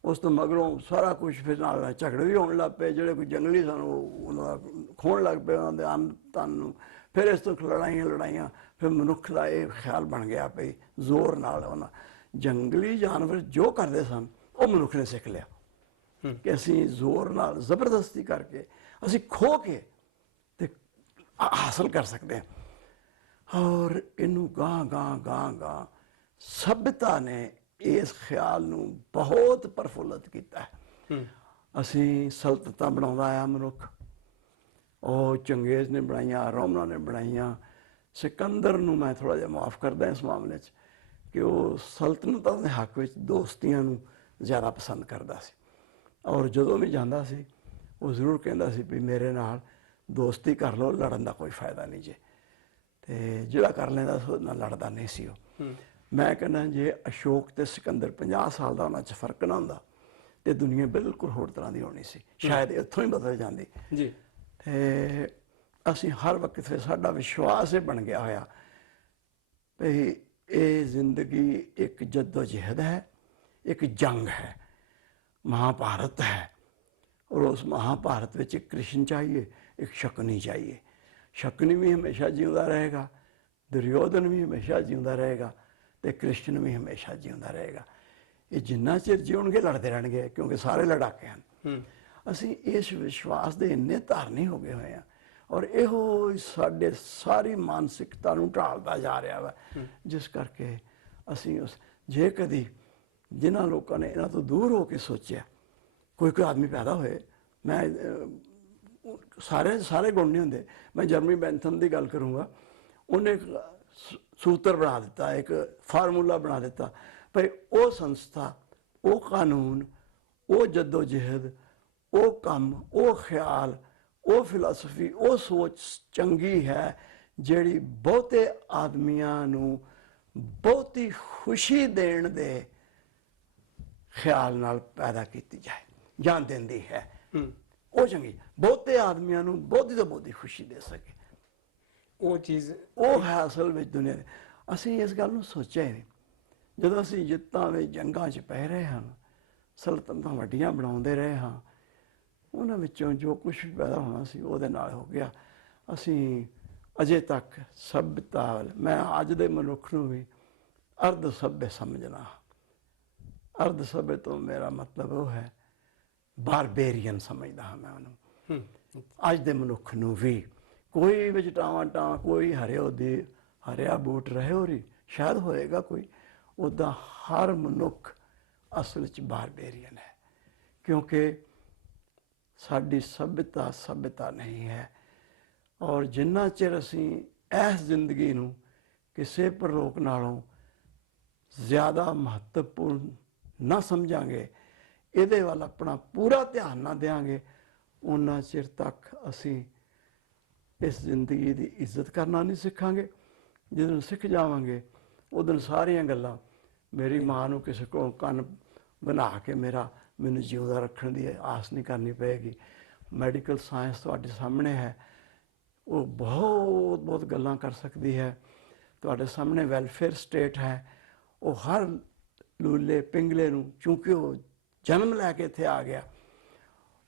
ਉਸ ਤੋਂ ਮਗਰੋਂ ਸਾਰਾ ਕੁਝ ਫਿਰ ਨਾਲ ਝਗੜੇ ਵੀ ਹੋਣ ਲੱਗ ਪਏ, ਜਿਹੜੇ ਕੋਈ ਜੰਗਲੀ ਸਨ ਉਹਨਾਂ ਦਾ ਖੋਹਣ ਲੱਗ ਪਏ ਉਹਨਾਂ ਦੇ ਅੰਨ ਧਨ ਨੂੰ, ਫਿਰ ਇਸ ਤੋਂ ਲੜਾਈਆਂ, ਫਿਰ ਮਨੁੱਖ ਦਾ ਇਹ ਖਿਆਲ ਬਣ ਗਿਆ ਪਈ ਜ਼ੋਰ ਨਾਲ ਉਹਨਾਂ ਜੰਗਲੀ ਜਾਨਵਰ ਜੋ ਕਰਦੇ ਸਨ ਉਹ ਮਨੁੱਖ ਨੇ ਸਿੱਖ ਲਿਆ ਕਿ ਅਸੀਂ ਜ਼ੋਰ ਨਾਲ ਜ਼ਬਰਦਸਤੀ ਕਰਕੇ ਅਸੀਂ ਖੋਹ ਕੇ ਤੇ ਹਾਸਲ ਕਰ ਸਕਦੇ ਹਾਂ। ਔਰ ਇਹਨੂੰ ਗਾਂ ਸਭਿਅਤਾ ਨੇ ਇਸ ਖਿਆਲ ਨੂੰ ਬਹੁਤ ਪ੍ਰਫੁੱਲਤ ਕੀਤਾ ਹੈ। ਅਸੀਂ ਸਲਤਨਤਾਂ ਬਣਾਉਂਦਾ ਆਇਆ ਮਨੁੱਖ, ਉਹ ਚੰਗੇਜ਼ ਨੇ ਬਣਾਈਆਂ, ਰੋਮਨਾਂ ਨੇ ਬਣਾਈਆਂ। ਸਿਕੰਦਰ ਨੂੰ ਮੈਂ ਥੋੜ੍ਹਾ ਜਿਹਾ ਮਾਫ ਕਰਦਾ ਇਸ ਮਾਮਲੇ 'ਚ ਕਿ ਉਹ ਸਲਤਨਤਾਂ ਦੇ ਹੱਕ ਵਿੱਚ ਦੋਸਤੀਆਂ ਨੂੰ ਜ਼ਿਆਦਾ ਪਸੰਦ ਕਰਦਾ ਸੀ, ਔਰ ਜਦੋਂ ਵੀ ਜਾਂਦਾ ਸੀ ਉਹ ਜ਼ਰੂਰ ਕਹਿੰਦਾ ਸੀ ਵੀ ਮੇਰੇ ਨਾਲ ਦੋਸਤੀ ਕਰ ਲਓ, ਲੜਨ ਦਾ ਕੋਈ ਫਾਇਦਾ ਨਹੀਂ ਜੇ। ਅਤੇ ਜਿਹੜਾ ਕਰ ਲੈਂਦਾ ਸੀ ਉਹਦੇ ਨਾਲ ਲੜਦਾ ਨਹੀਂ ਸੀ ਉਹ। ਮੈਂ ਕਹਿੰਦਾ ਜੇ ਅਸ਼ੋਕ ਅਤੇ ਸਿਕੰਦਰ 50 ਸਾਲ ਦਾ ਉਹਨਾਂ 'ਚ ਫਰਕ ਨਾ ਹੁੰਦਾ ਤੇ ਦੁਨੀਆ ਬਿਲਕੁਲ ਹੋਰ ਤਰ੍ਹਾਂ ਦੀ ਹੋਣੀ ਸੀ, ਸ਼ਾਇਦ ਇੱਥੋਂ ਹੀ ਬਦਲ ਜਾਂਦੀ ਜੀ। ਤੇ ਅਸੀਂ ਹਰ ਵਕਤ ਫਿਰ ਸਾਡਾ ਵਿਸ਼ਵਾਸ ਇਹ ਬਣ ਗਿਆ ਹੋਇਆ ਵੀ ਇਹ ਜ਼ਿੰਦਗੀ ਇੱਕ ਜੱਦੋ-ਜਹਿਦ ਹੈ, ਇੱਕ ਜੰਗ ਹੈ, ਮਹਾਭਾਰਤ ਹੈ, ਔਰ ਉਸ ਮਹਾਭਾਰਤ ਵਿੱਚ ਇੱਕ ਕ੍ਰਿਸ਼ਨ ਚਾਹੀਏ, ਇੱਕ ਸ਼ਕੁਨੀ ਚਾਹੀਏ। ਸ਼ਕੁਨੀ ਵੀ ਹਮੇਸ਼ਾ ਜਿਉਂਦਾ ਰਹੇਗਾ, ਦੁਰਯੋਧਨ ਵੀ ਹਮੇਸ਼ਾ ਜਿਉਂਦਾ ਰਹੇਗਾ, ਤੇ ਕ੍ਰਿਸ਼ਨ ਵੀ ਹਮੇਸ਼ਾ ਜਿਉਂਦਾ ਰਹੇਗਾ। ਇਹ ਜਿੰਨਾ ਚਿਰ ਜਿਉਣਗੇ ਲੜਦੇ ਰਹਿਣਗੇ, ਕਿਉਂਕਿ ਸਾਰੇ ਲੜਾਕੇ ਹਨ। ਅਸੀਂ ਇਸ ਵਿਸ਼ਵਾਸ ਦੇ ਇੰਨੇ ਧਾਰਨੀ ਹੋ ਗਏ ਹੋਏ ਹਾਂ, ਔਰ ਇਹੋ ਸਾਡੇ ਸਾਰੀ ਮਾਨਸਿਕਤਾ ਨੂੰ ਢਾਲਦਾ ਜਾ ਰਿਹਾ ਵਾ, ਜਿਸ ਕਰਕੇ ਅਸੀਂ ਜੇ ਕਦੀ ਜਿਨ੍ਹਾਂ ਲੋਕਾਂ ਨੇ ਇਹਨਾਂ ਤੋਂ ਦੂਰ ਹੋ ਕੇ ਸੋਚਿਆ, ਕੋਈ ਆਦਮੀ ਪੈਦਾ ਹੋਏ, ਮੈਂ ਸਾਰੇ ਗੁਣ ਨਹੀਂ ਹੁੰਦੇ, ਮੈਂ ਜਰਮੀ ਬੈਂਥਮ ਦੀ ਗੱਲ ਕਰੂੰਗਾ। ਉਹਨੇ ਇੱਕ ਸੂਤਰ ਬਣਾ ਦਿੱਤਾ, ਇੱਕ ਫਾਰਮੂਲਾ ਬਣਾ ਦਿੱਤਾ ਭਈ ਉਹ ਸੰਸਥਾ, ਉਹ ਕਾਨੂੰਨ, ਉਹ ਜੱਦੋ-ਜਹਿਦ, ਉਹ ਕੰਮ, ਉਹ ਖਿਆਲ, ਉਹ ਫਿਲਾਸਫੀ, ਉਹ ਸੋਚ ਚੰਗੀ ਹੈ ਜਿਹੜੀ ਬਹੁਤੇ ਆਦਮੀਆਂ ਨੂੰ ਬਹੁਤੀ ਖੁਸ਼ੀ ਦੇਣ ਦੇ ਖਿਆਲ ਨਾਲ ਪੈਦਾ ਕੀਤੀ ਜਾਏ ਜਾਂ ਦਿੰਦੀ ਹੈ। ਉਹ ਚੰਗੀ, ਬਹੁਤੇ ਆਦਮੀਆਂ ਨੂੰ ਬਹੁਤੀ ਤੋਂ ਬਹੁਤੀ ਖੁਸ਼ੀ ਦੇ ਸਕੇ, ਉਹ ਚੀਜ਼ ਉਹ ਹੈ ਅਸਲ ਵਿੱਚ ਦੁਨੀਆ ਦੇ। ਅਸੀਂ ਇਸ ਗੱਲ ਨੂੰ ਸੋਚਿਆ ਹੀ ਨਹੀਂ। ਜਦੋਂ ਅਸੀਂ ਜਿੱਤਾਂ ਵਿੱਚ ਜੰਗਾਂ 'ਚ ਪੈ ਰਹੇ ਹਾਂ, ਸਲਤਨਤਾਂ ਵੱਡੀਆਂ ਬਣਾਉਂਦੇ ਰਹੇ ਹਾਂ, ਉਹਨਾਂ ਵਿੱਚੋਂ ਜੋ ਕੁਛ ਵੀ ਪੈਦਾ ਹੋਣਾ ਸੀ ਉਹਦੇ ਨਾਲ ਹੋ ਗਿਆ। ਅਸੀਂ ਅਜੇ ਤੱਕ ਸਭਿਅਤਾ, ਮੈਂ ਅੱਜ ਦੇ ਮਨੁੱਖ ਨੂੰ ਵੀ ਅਰਧ ਸਭਿਅ ਸਮਝਣਾ। ਅਰਧ ਸਭਿਅ ਤੋਂ ਮੇਰਾ ਮਤਲਬ ਉਹ ਹੈ ਬਾਰਬੇਰੀਅਨ ਸਮਝਦਾ ਹਾਂ ਮੈਂ ਉਹਨੂੰ। ਅੱਜ ਦੇ ਮਨੁੱਖ ਨੂੰ ਵੀ ਕੋਈ ਵਿੱਚ ਟਾਵਾਂ ਕੋਈ ਹਰਿਆ ਬੂਟ ਰਹੇ ਹੋ ਰਹੀ ਸ਼ਾਇਦ ਹੋਏਗਾ ਕੋਈ, ਉੱਦਾਂ ਹਰ ਮਨੁੱਖ ਅਸਲ 'ਚ ਬਾਰਬੇਰੀਅਨ ਹੈ, ਕਿਉਂਕਿ ਸਾਡੀ ਸਭਿਅਤਾ ਨਹੀਂ ਹੈ। ਔਰ ਜਿੰਨਾ ਚਿਰ ਅਸੀਂ ਇਸ ਜ਼ਿੰਦਗੀ ਨੂੰ ਕਿਸੇ ਪ੍ਰਲੋਕ ਨਾਲੋਂ ਜ਼ਿਆਦਾ ਮਹੱਤਵਪੂਰਨ ਨਾ ਸਮਝਾਂਗੇ, ਇਹਦੇ ਵੱਲ ਆਪਣਾ ਪੂਰਾ ਧਿਆਨ ਨਾ ਦਿਆਂਗੇ, ਉਨਾ ਚਿਰ ਤੱਕ ਅਸੀਂ ਇਸ ਜ਼ਿੰਦਗੀ ਦੀ ਇੱਜ਼ਤ ਕਰਨਾ ਨਹੀਂ ਸਿੱਖਾਂਗੇ। ਜਿਸ ਦਿਨ ਸਿੱਖ ਜਾਵਾਂਗੇ ਉਹ ਦਿਨ ਸਾਰੀਆਂ ਗੱਲਾਂ, ਮੇਰੀ ਮਾਂ ਨੂੰ ਕਿਸੇ ਕੋਲ ਕੰਨ ਬਣਾ ਕੇ ਮੈਨੂੰ ਜਿਉਂਦਾ ਰੱਖਣ ਦੀ ਆਸ ਨਹੀਂ ਕਰਨੀ ਪਏਗੀ। ਮੈਡੀਕਲ ਸਾਇੰਸ ਤੁਹਾਡੇ ਸਾਹਮਣੇ ਹੈ, ਉਹ ਬਹੁਤ ਗੱਲਾਂ ਕਰ ਸਕਦੀ ਹੈ। ਤੁਹਾਡੇ ਸਾਹਮਣੇ ਵੈਲਫੇਅਰ ਸਟੇਟ ਹੈ, ਉਹ ਹਰ ਲੂਲੇ ਪਿੰਗਲੇ ਨੂੰ, ਚੂੰਕਿ ਉਹ ਜਨਮ ਲੈ ਕੇ ਇੱਥੇ ਆ ਗਿਆ,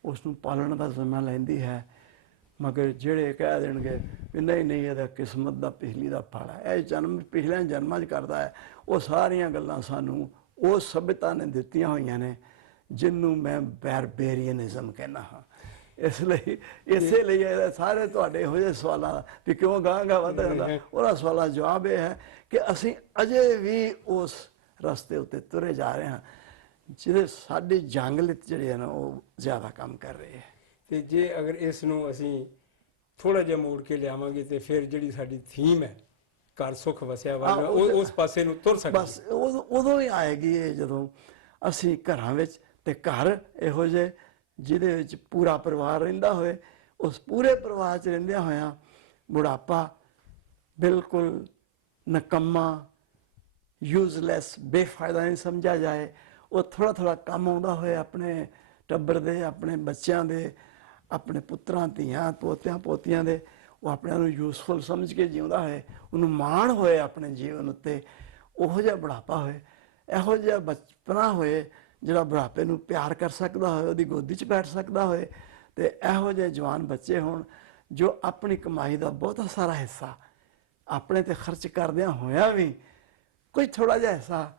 ਉਸ ਨੂੰ ਪਾਲਣ ਦਾ ਜ਼ਿੰਮਾ ਲੈਂਦੀ ਹੈ। ਮਗਰ ਜਿਹੜੇ ਕਹਿ ਦੇਣਗੇ ਵੀ ਨਹੀਂ ਇਹਦਾ ਕਿਸਮਤ ਦਾ ਪਿਛਲੀ ਦਾ ਫਲ ਹੈ, ਇਹ ਜਨਮ ਪਿਛਲੇ ਜਨਮਾਂ 'ਚ ਕਰਦਾ ਹੈ, ਉਹ ਸਾਰੀਆਂ ਗੱਲਾਂ ਸਾਨੂੰ ਉਹ ਸਭਿਅਤਾ ਨੇ ਦਿੱਤੀਆਂ ਹੋਈਆਂ ਨੇ, ਜਿਹਨੂੰ ਮੈਂ ਬਾਰਬੇਰੀਅਨਿਜ਼ਮ ਕਹਿੰਦਾ ਹਾਂ। ਇਸੇ ਲਈ ਸਾਰੇ ਤੁਹਾਡੇ ਇਹੋ ਜਿਹੇ ਸਵਾਲਾਂ ਦਾ ਵੀ ਕਿਉਂ ਗਾਂਗਾ ਵੱਧਦਾ ਜਾਂਦਾ, ਉਹਨਾਂ ਸਵਾਲਾਂ ਦਾ ਜਵਾਬ ਇਹ ਹੈ ਕਿ ਅਸੀਂ ਅਜੇ ਵੀ ਉਸ ਰਸਤੇ ਉੱਤੇ ਤੁਰੇ ਜਾ ਰਹੇ ਹਾਂ ਜਿਹਦੇ ਸਾਡੀ ਜੰਗਲਿਤ ਜਿਹੜੇ ਹੈ ਨਾ ਉਹ ਜ਼ਿਆਦਾ ਕੰਮ ਕਰ ਰਹੇ ਹੈ। ਤੇ ਜੇ ਅਗਰ ਇਸ ਨੂੰ ਅਸੀਂ ਥੋੜਾ ਜਿਹਾ ਮੋੜ ਕੇ ਲਿਆਵਾਂਗੇ ਤੇ ਫਿਰ ਜਿਹੜੀ ਸਾਡੀ ਥੀਮ ਹੈ ਘਰ ਸੁੱਖ ਵਸਿਆ ਵਾਲਾ, ਉਸ ਪਾਸੇ ਨੂੰ ਤੁਰ ਸਕਦੇ। ਬਸ ਉਦੋਂ ਹੀ ਆਏਗੀ ਇਹ ਜਦੋਂ ਅਸੀਂ ਘਰਾਂ ਵਿੱਚ, ਤੇ ਘਰ ਇਹੋ ਜਿਹੇ ਜਿਹਦੇ ਵਿੱਚ ਪੂਰਾ ਪਰਿਵਾਰ ਰਹਿੰਦਾ ਹੋਏ, ਉਸ ਪੂਰੇ ਪਰਿਵਾਰ 'ਚ ਰਹਿੰਦਿਆਂ ਹੋਇਆਂ ਬੁਢਾਪਾ ਬਿਲਕੁਲ ਨਕੰਮਾ, ਯੂਜ਼ਲੈਸ, ਬੇਫਾਇਦਾ ਨਹੀਂ ਸਮਝਿਆ ਜਾਏ। ਉਹ ਥੋੜ੍ਹਾ ਕੰਮ ਆਉਂਦਾ ਹੋਏ ਆਪਣੇ ਟੱਬਰ ਦੇ, ਆਪਣੇ ਬੱਚਿਆਂ ਦੇ, ਆਪਣੇ ਪੁੱਤਰਾਂ ਧੀਆਂ ਪੋਤਿਆਂ ਪੋਤੀਆਂ ਦੇ, ਉਹ ਆਪਣਿਆਂ ਨੂੰ ਯੂਸਫੁਲ ਸਮਝ ਕੇ ਜਿਉਂਦਾ ਹੋਏ, ਉਹਨੂੰ ਮਾਣ ਹੋਏ ਆਪਣੇ ਜੀਵਨ ਉੱਤੇ, ਉਹੋ ਜਿਹਾ ਬੁਢਾਪਾ ਹੋਏ, ਇਹੋ ਜਿਹਾ ਬਚਪਨਾ ਹੋਏ ਜਿਹੜਾ ਬੁਢਾਪੇ ਨੂੰ ਪਿਆਰ ਕਰ ਸਕਦਾ ਹੋਏ, ਉਹਦੀ ਗੋਦੀ 'ਚ ਬੈਠ ਸਕਦਾ ਹੋਏ। ਅਤੇ ਇਹੋ ਜਿਹੇ ਜਵਾਨ ਬੱਚੇ ਹੋਣ ਜੋ ਆਪਣੀ ਕਮਾਈ ਦਾ ਬਹੁਤਾ ਸਾਰਾ ਹਿੱਸਾ ਆਪਣੇ 'ਤੇ ਖਰਚ ਕਰਦਿਆਂ ਹੋਇਆਂ ਵੀ ਕੋਈ ਥੋੜ੍ਹਾ ਜਿਹਾ ਹਿੱਸਾ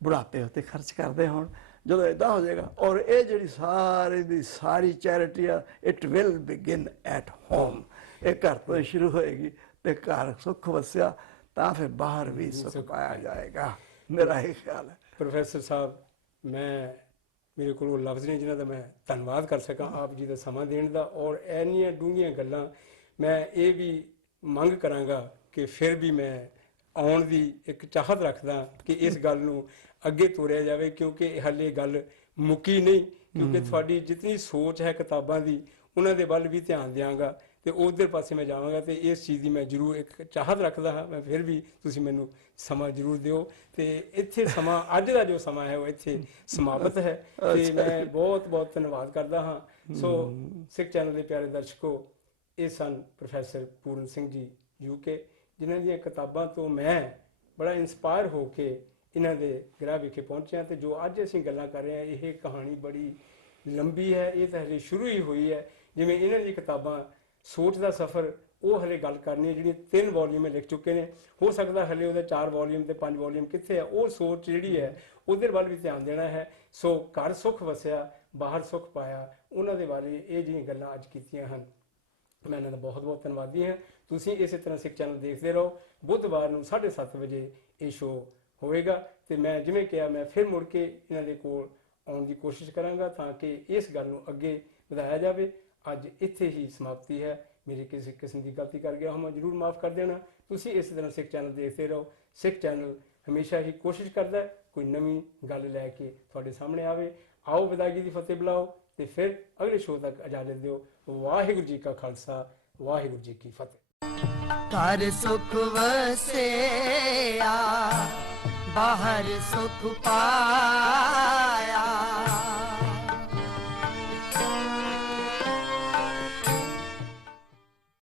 ਬੁਢਾਪੇ ਉੱਤੇ ਖਰਚ ਕਰਦੇ ਹੋਣ। ਜਦੋਂ ਇੱਦਾਂ ਹੋ ਜਾਏਗਾ, ਔਰ ਇਹ ਜਿਹੜੀ ਸਾਰੀ ਦੀ ਸਾਰੀ ਚੈਰਿਟੀ ਆ, it will begin at home, ਇਹ ਘਰ ਤੋਂ ਸ਼ੁਰੂ ਹੋਏਗੀ, ਅਤੇ ਘਰ ਸੁੱਖ ਵਸਿਆ ਤਾਂ ਫਿਰ ਬਾਹਰ ਵੀ ਸੁੱਖ ਪਾਇਆ ਜਾਏਗਾ। ਮੇਰਾ ਇਹ ਖਿਆਲ ਹੈ। ਪ੍ਰੋਫੈਸਰ ਸਾਹਿਬ, ਮੈਂ ਮੇਰੇ ਕੋਲ ਲਫ਼ਜ਼ ਨੇ ਜਿਨ੍ਹਾਂ ਦਾ ਮੈਂ ਧੰਨਵਾਦ ਕਰ ਸਕਾਂ ਆਪ ਜੀ ਦਾ ਸਮਾਂ ਦੇਣ ਦਾ, ਔਰ ਇੰਨੀਆਂ ਡੂੰਘੀਆਂ ਗੱਲਾਂ। ਮੈਂ ਇਹ ਵੀ ਮੰਗ ਕਰਾਂਗਾ ਕਿ ਫਿਰ ਵੀ ਮੈਂ ਆਉਣ ਦੀ ਇੱਕ ਚਾਹਤ ਰੱਖਦਾ ਕਿ ਇਸ ਗੱਲ ਨੂੰ ਅੱਗੇ ਤੋਰਿਆ ਜਾਵੇ, ਕਿਉਂਕਿ ਇਹ ਹਾਲੇ ਗੱਲ ਮੁੱਕੀ ਨਹੀਂ। ਕਿਉਂਕਿ ਤੁਹਾਡੀ ਜਿਤਨੀ ਸੋਚ ਹੈ ਕਿਤਾਬਾਂ ਦੀ, ਉਹਨਾਂ ਦੇ ਵੱਲ ਵੀ ਧਿਆਨ ਦਿਆਂਗਾ ਤੇ ਉਧਰ ਪਾਸੇ ਮੈਂ ਜਾਵਾਂਗਾ, ਤੇ ਇਸ ਚੀਜ਼ ਦੀ ਮੈਂ ਜ਼ਰੂਰ ਇੱਕ ਚਾਹਤ ਰੱਖਦਾ ਹਾਂ। ਮੈਂ ਫਿਰ ਵੀ ਤੁਸੀਂ ਮੈਨੂੰ ਸਮਾਂ ਜ਼ਰੂਰ ਦਿਓ, ਤੇ ਇੱਥੇ ਸਮਾਂ, ਅੱਜ ਦਾ ਜੋ ਸਮਾਂ ਹੈ ਉਹ ਇੱਥੇ ਸਮਾਪਤ ਹੈ, ਤੇ ਮੈਂ ਬਹੁਤ ਬਹੁਤ ਧੰਨਵਾਦ ਕਰਦਾ ਹਾਂ। ਸੋ ਸਿੱਖ ਚੈਨਲ ਦੇ ਪਿਆਰੇ ਦਰਸ਼ਕੋ, ਇਹ ਸਨ ਪ੍ਰੋਫੈਸਰ ਪੂਰਨ ਸਿੰਘ ਜੀ UK, ਜਿਨ੍ਹਾਂ ਦੀਆਂ ਕਿਤਾਬਾਂ ਤੋਂ ਮੈਂ ਬੜਾ ਇੰਸਪਾਇਰ ਹੋ ਕੇ ਇਹਨਾਂ ਦੇ ਗ੍ਰਹਿ ਵਿਖੇ ਪਹੁੰਚਿਆ। ਤੇ ਜੋ ਅੱਜ ਅਸੀਂ ਗੱਲਾਂ ਕਰ ਰਹੇ ਹਾਂ, ਇਹ ਕਹਾਣੀ ਬੜੀ ਲੰਬੀ ਹੈ, ਇਹ ਤਾਂ ਹਜੇ ਸ਼ੁਰੂ ਹੀ ਹੋਈ ਹੈ। ਜਿਵੇਂ ਇਹਨਾਂ ਦੀ ਕਿਤਾਬਾਂ ਸੋਚ ਦਾ ਸਫ਼ਰ, ਉਹ ਹਲੇ ਗੱਲ ਕਰਨੀ ਹੈ, ਜਿਹੜੀਆਂ 3 ਵੋਲੀਅਮ ਲਿਖ ਚੁੱਕੇ ਨੇ। ਹੋ ਸਕਦਾ ਹਲੇ ਉਹਦੇ 4 ਵੋਲੀਅਮ ਤੇ 5 ਵੋਲੀਅਮ ਕਿੱਥੇ ਆ, ਉਹ ਸੋਚ ਜਿਹੜੀ ਹੈ ਉਹਦੇ ਵੱਲ ਵੀ ਧਿਆਨ ਦੇਣਾ ਹੈ। ਸੋ ਘਰ ਸੁੱਖ ਵਸਿਆ ਬਾਹਰ ਸੁੱਖ ਪਾਇਆ, ਉਹਨਾਂ ਦੇ ਬਾਰੇ ਇਹ ਜਿਹੜੀਆਂ ਗੱਲਾਂ ਅੱਜ ਕੀਤੀਆਂ ਹਨ, ਮੈਂ ਇਹਨਾਂ ਦਾ ਬਹੁਤ ਬਹੁਤ ਧੰਨਵਾਦੀ ਹਾਂ। ਤੁਸੀਂ ਇਸੇ ਤਰ੍ਹਾਂ ਸਿੱਖ ਚੈਨਲ ਦੇਖਦੇ ਰਹੋ। ਬੁੱਧਵਾਰ ਨੂੰ 7:30 ਵਜੇ ਇਹ ਸ਼ੋਅ ਹੋਵੇਗਾ, ਤੇ ਮੈਂ ਜਿਵੇਂ ਕਿਹਾ, ਮੈਂ ਫਿਰ ਮੁੜ ਕੇ ਇਹਨਾਂ ਦੇ ਕੋਲ ਆਉਣ ਦੀ ਕੋਸ਼ਿਸ਼ ਕਰਾਂਗਾ ਤਾਂ ਕਿ ਇਸ ਗੱਲ ਨੂੰ ਅੱਗੇ ਵਧਾਇਆ ਜਾਵੇ। ਅੱਜ ਇੱਥੇ ਹੀ ਸਮਾਪਤੀ ਹੈ। ਮੇਰੀ ਕਿਸੇ ਕਿਸਮ ਦੀ ਗਲਤੀ ਕਰ ਗਿਆ ਹਾਂ, ਜ਼ਰੂਰ ਮਾਫ ਕਰ ਦੇਣਾ। ਤੁਸੀਂ ਇਸੇ ਤਰ੍ਹਾਂ ਸਿੱਖ ਚੈਨਲ ਦੇਖਦੇ ਰਹੋ। ਸਿੱਖ ਚੈਨਲ ਹਮੇਸ਼ਾ ਹੀ ਕੋਸ਼ਿਸ਼ ਕਰਦਾ ਹੈ ਕੋਈ ਨਵੀਂ ਗੱਲ ਲੈ ਕੇ ਤੁਹਾਡੇ ਸਾਹਮਣੇ ਆਵੇ। ਆਓ ਵਿਦਾਇਗੀ ਦੀ ਫਤਿਹ ਬੁਲਾਓ, ਤੇ ਫਿਰ ਅਗਲੇ ਸ਼ੋਅ ਤੱਕ ਇਜਾਜ਼ਤ ਦਿਓ। ਵਾਹਿਗੁਰੂ ਜੀ ਕਾ ਖਾਲਸਾ, ਵਾਹਿਗੁਰੂ ਜੀ ਕੀ ਫਤਿਹ। ਘਰ ਸੁਖ ਵਸਿਆ ਬਾਹਰ ਸੁਖ ਪਾਇਆ।